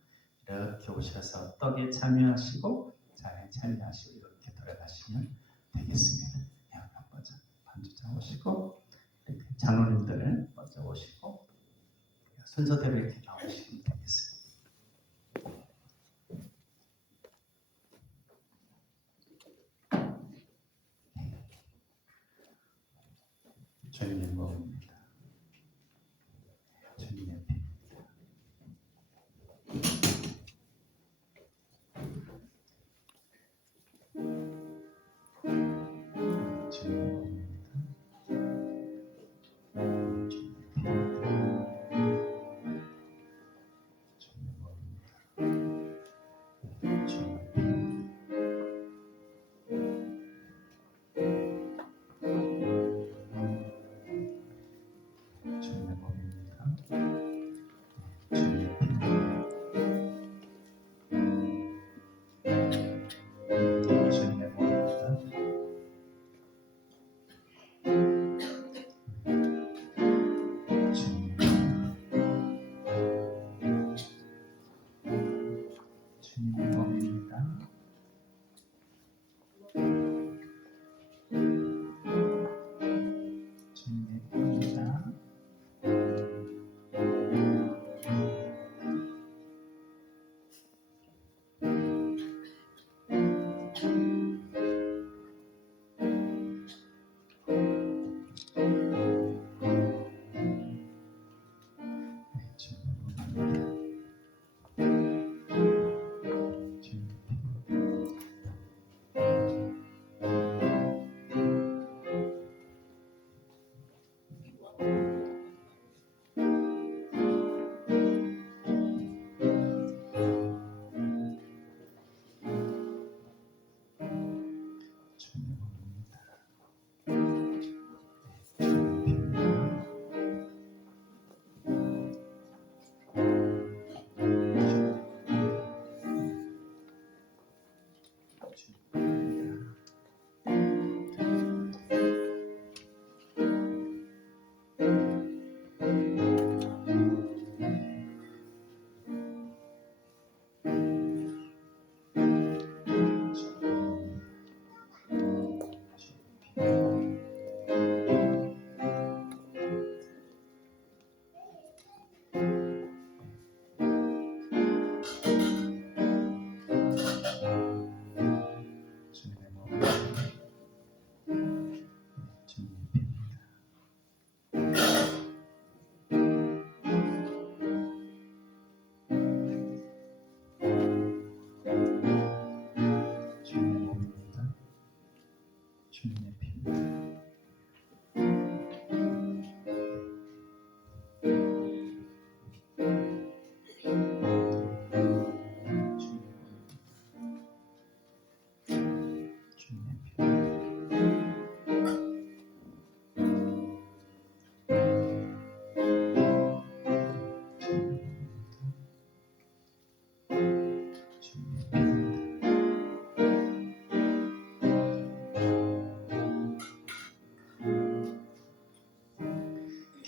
이렇게 오셔서 떡에 참여하시고 잔에 참여하시고 이렇게 돌아가시면 되겠습니다. 먼저 반주자 오시고 이렇게 장로님들 먼저 오시고 순서대로 이렇게 나오시면 되겠습니다. 주님의 몸입니다. 주님의 피입니다. 주님의 몸입니다. 주님의 피입니다.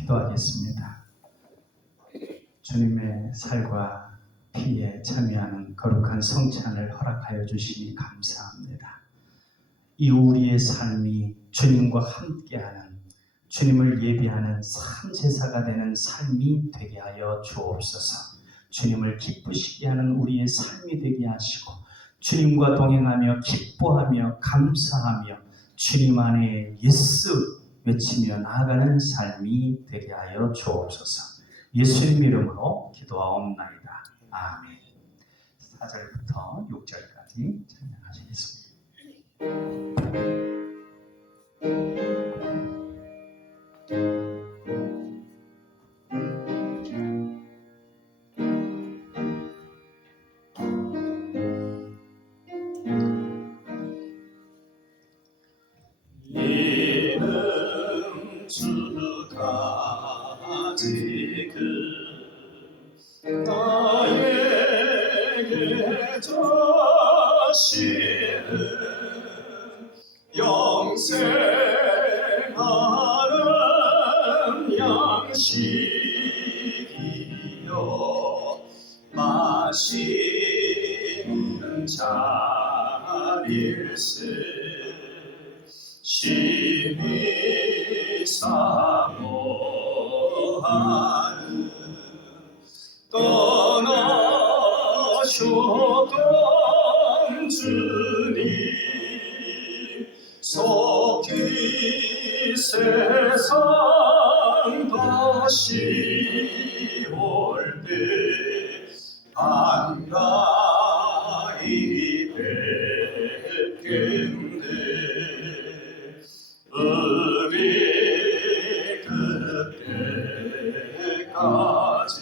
기도하겠습니다. 주님의 살과 피에 참여하는 거룩한 성찬을 허락하여 주시니 감사합니다. 이 우리의 삶이 주님과 함께하는, 주님을 예비하는 참제사가 되는 삶이 되게 하여 주옵소서. 주님을 기쁘시게 하는 우리의 삶이 되게 하시고, 주님과 동행하며 기뻐하며 감사하며 주님 안에 예수 외치며 나아가는 삶이 되게 하여 주옵소서. 예수님 이름으로 기도하옵나이다. 아멘. 4절부터 6절까지 찬양하시겠습니다. 이는 주가 지금 나에게 주시는 영생하는 양식이요 마시는 잔일세 심히 사모하는 떠나셨던 주님 속히 세상 다시 올 때 반가이 뵙겠네. 우리 그때까지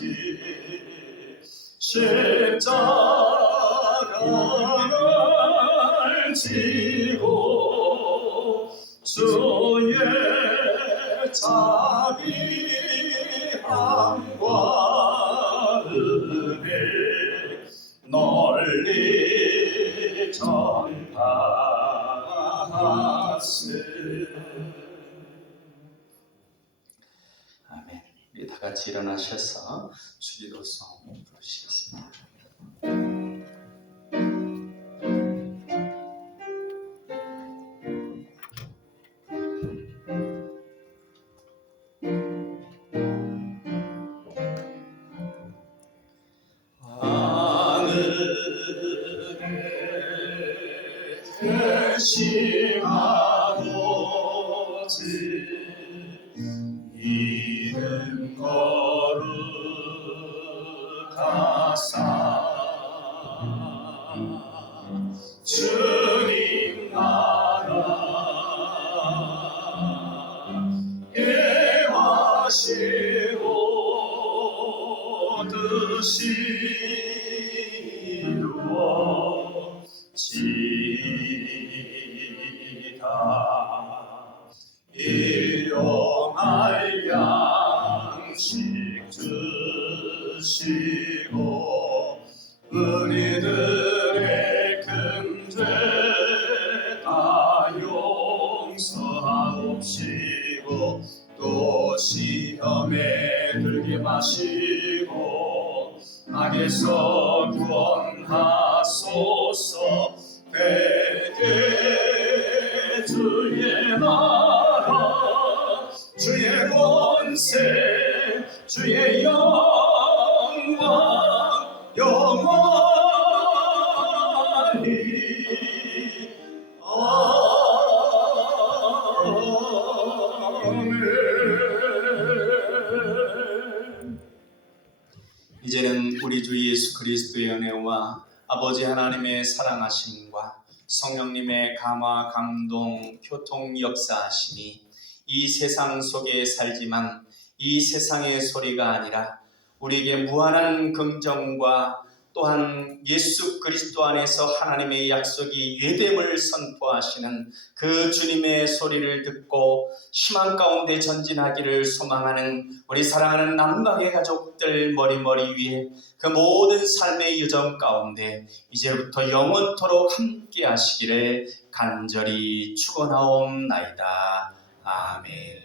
십자가를 지고 주의 자비함과 은혜 널리 전하세. 아멘. 우리 다 같이 일어나셔서 주기도송 부르시겠습니다. 하늘에 계신 아버지 이름 거룩하사 주님 나라 예하시고 뜻이 이루어지이다. 일용할 양식 주시고 우리들의 큰 죄 다 용서하옵시고 또 시험에 들게 마시고 악에서 구원하소서. 대개 주의 나라 주의 권세 주의 영광 영원히 아멘. 이제는 우리 주 예수 그리스도의 은혜와 아버지 하나님의 사랑하심과 성령님의 감화, 감동, 교통, 역사하심이 이 세상 속에 살지만 이 세상의 소리가 아니라 우리에게 무한한 긍정과 또한 예수 그리스도 안에서 하나님의 약속이 유예됨을 선포하시는 그 주님의 소리를 듣고 희망 가운데 전진하기를 소망하는 우리 사랑하는 남방의 가족들 머리머리 위에 그 모든 삶의 여정 가운데 이제부터 영원토록 함께 하시기를 간절히 축원하옵나이다. 아멘.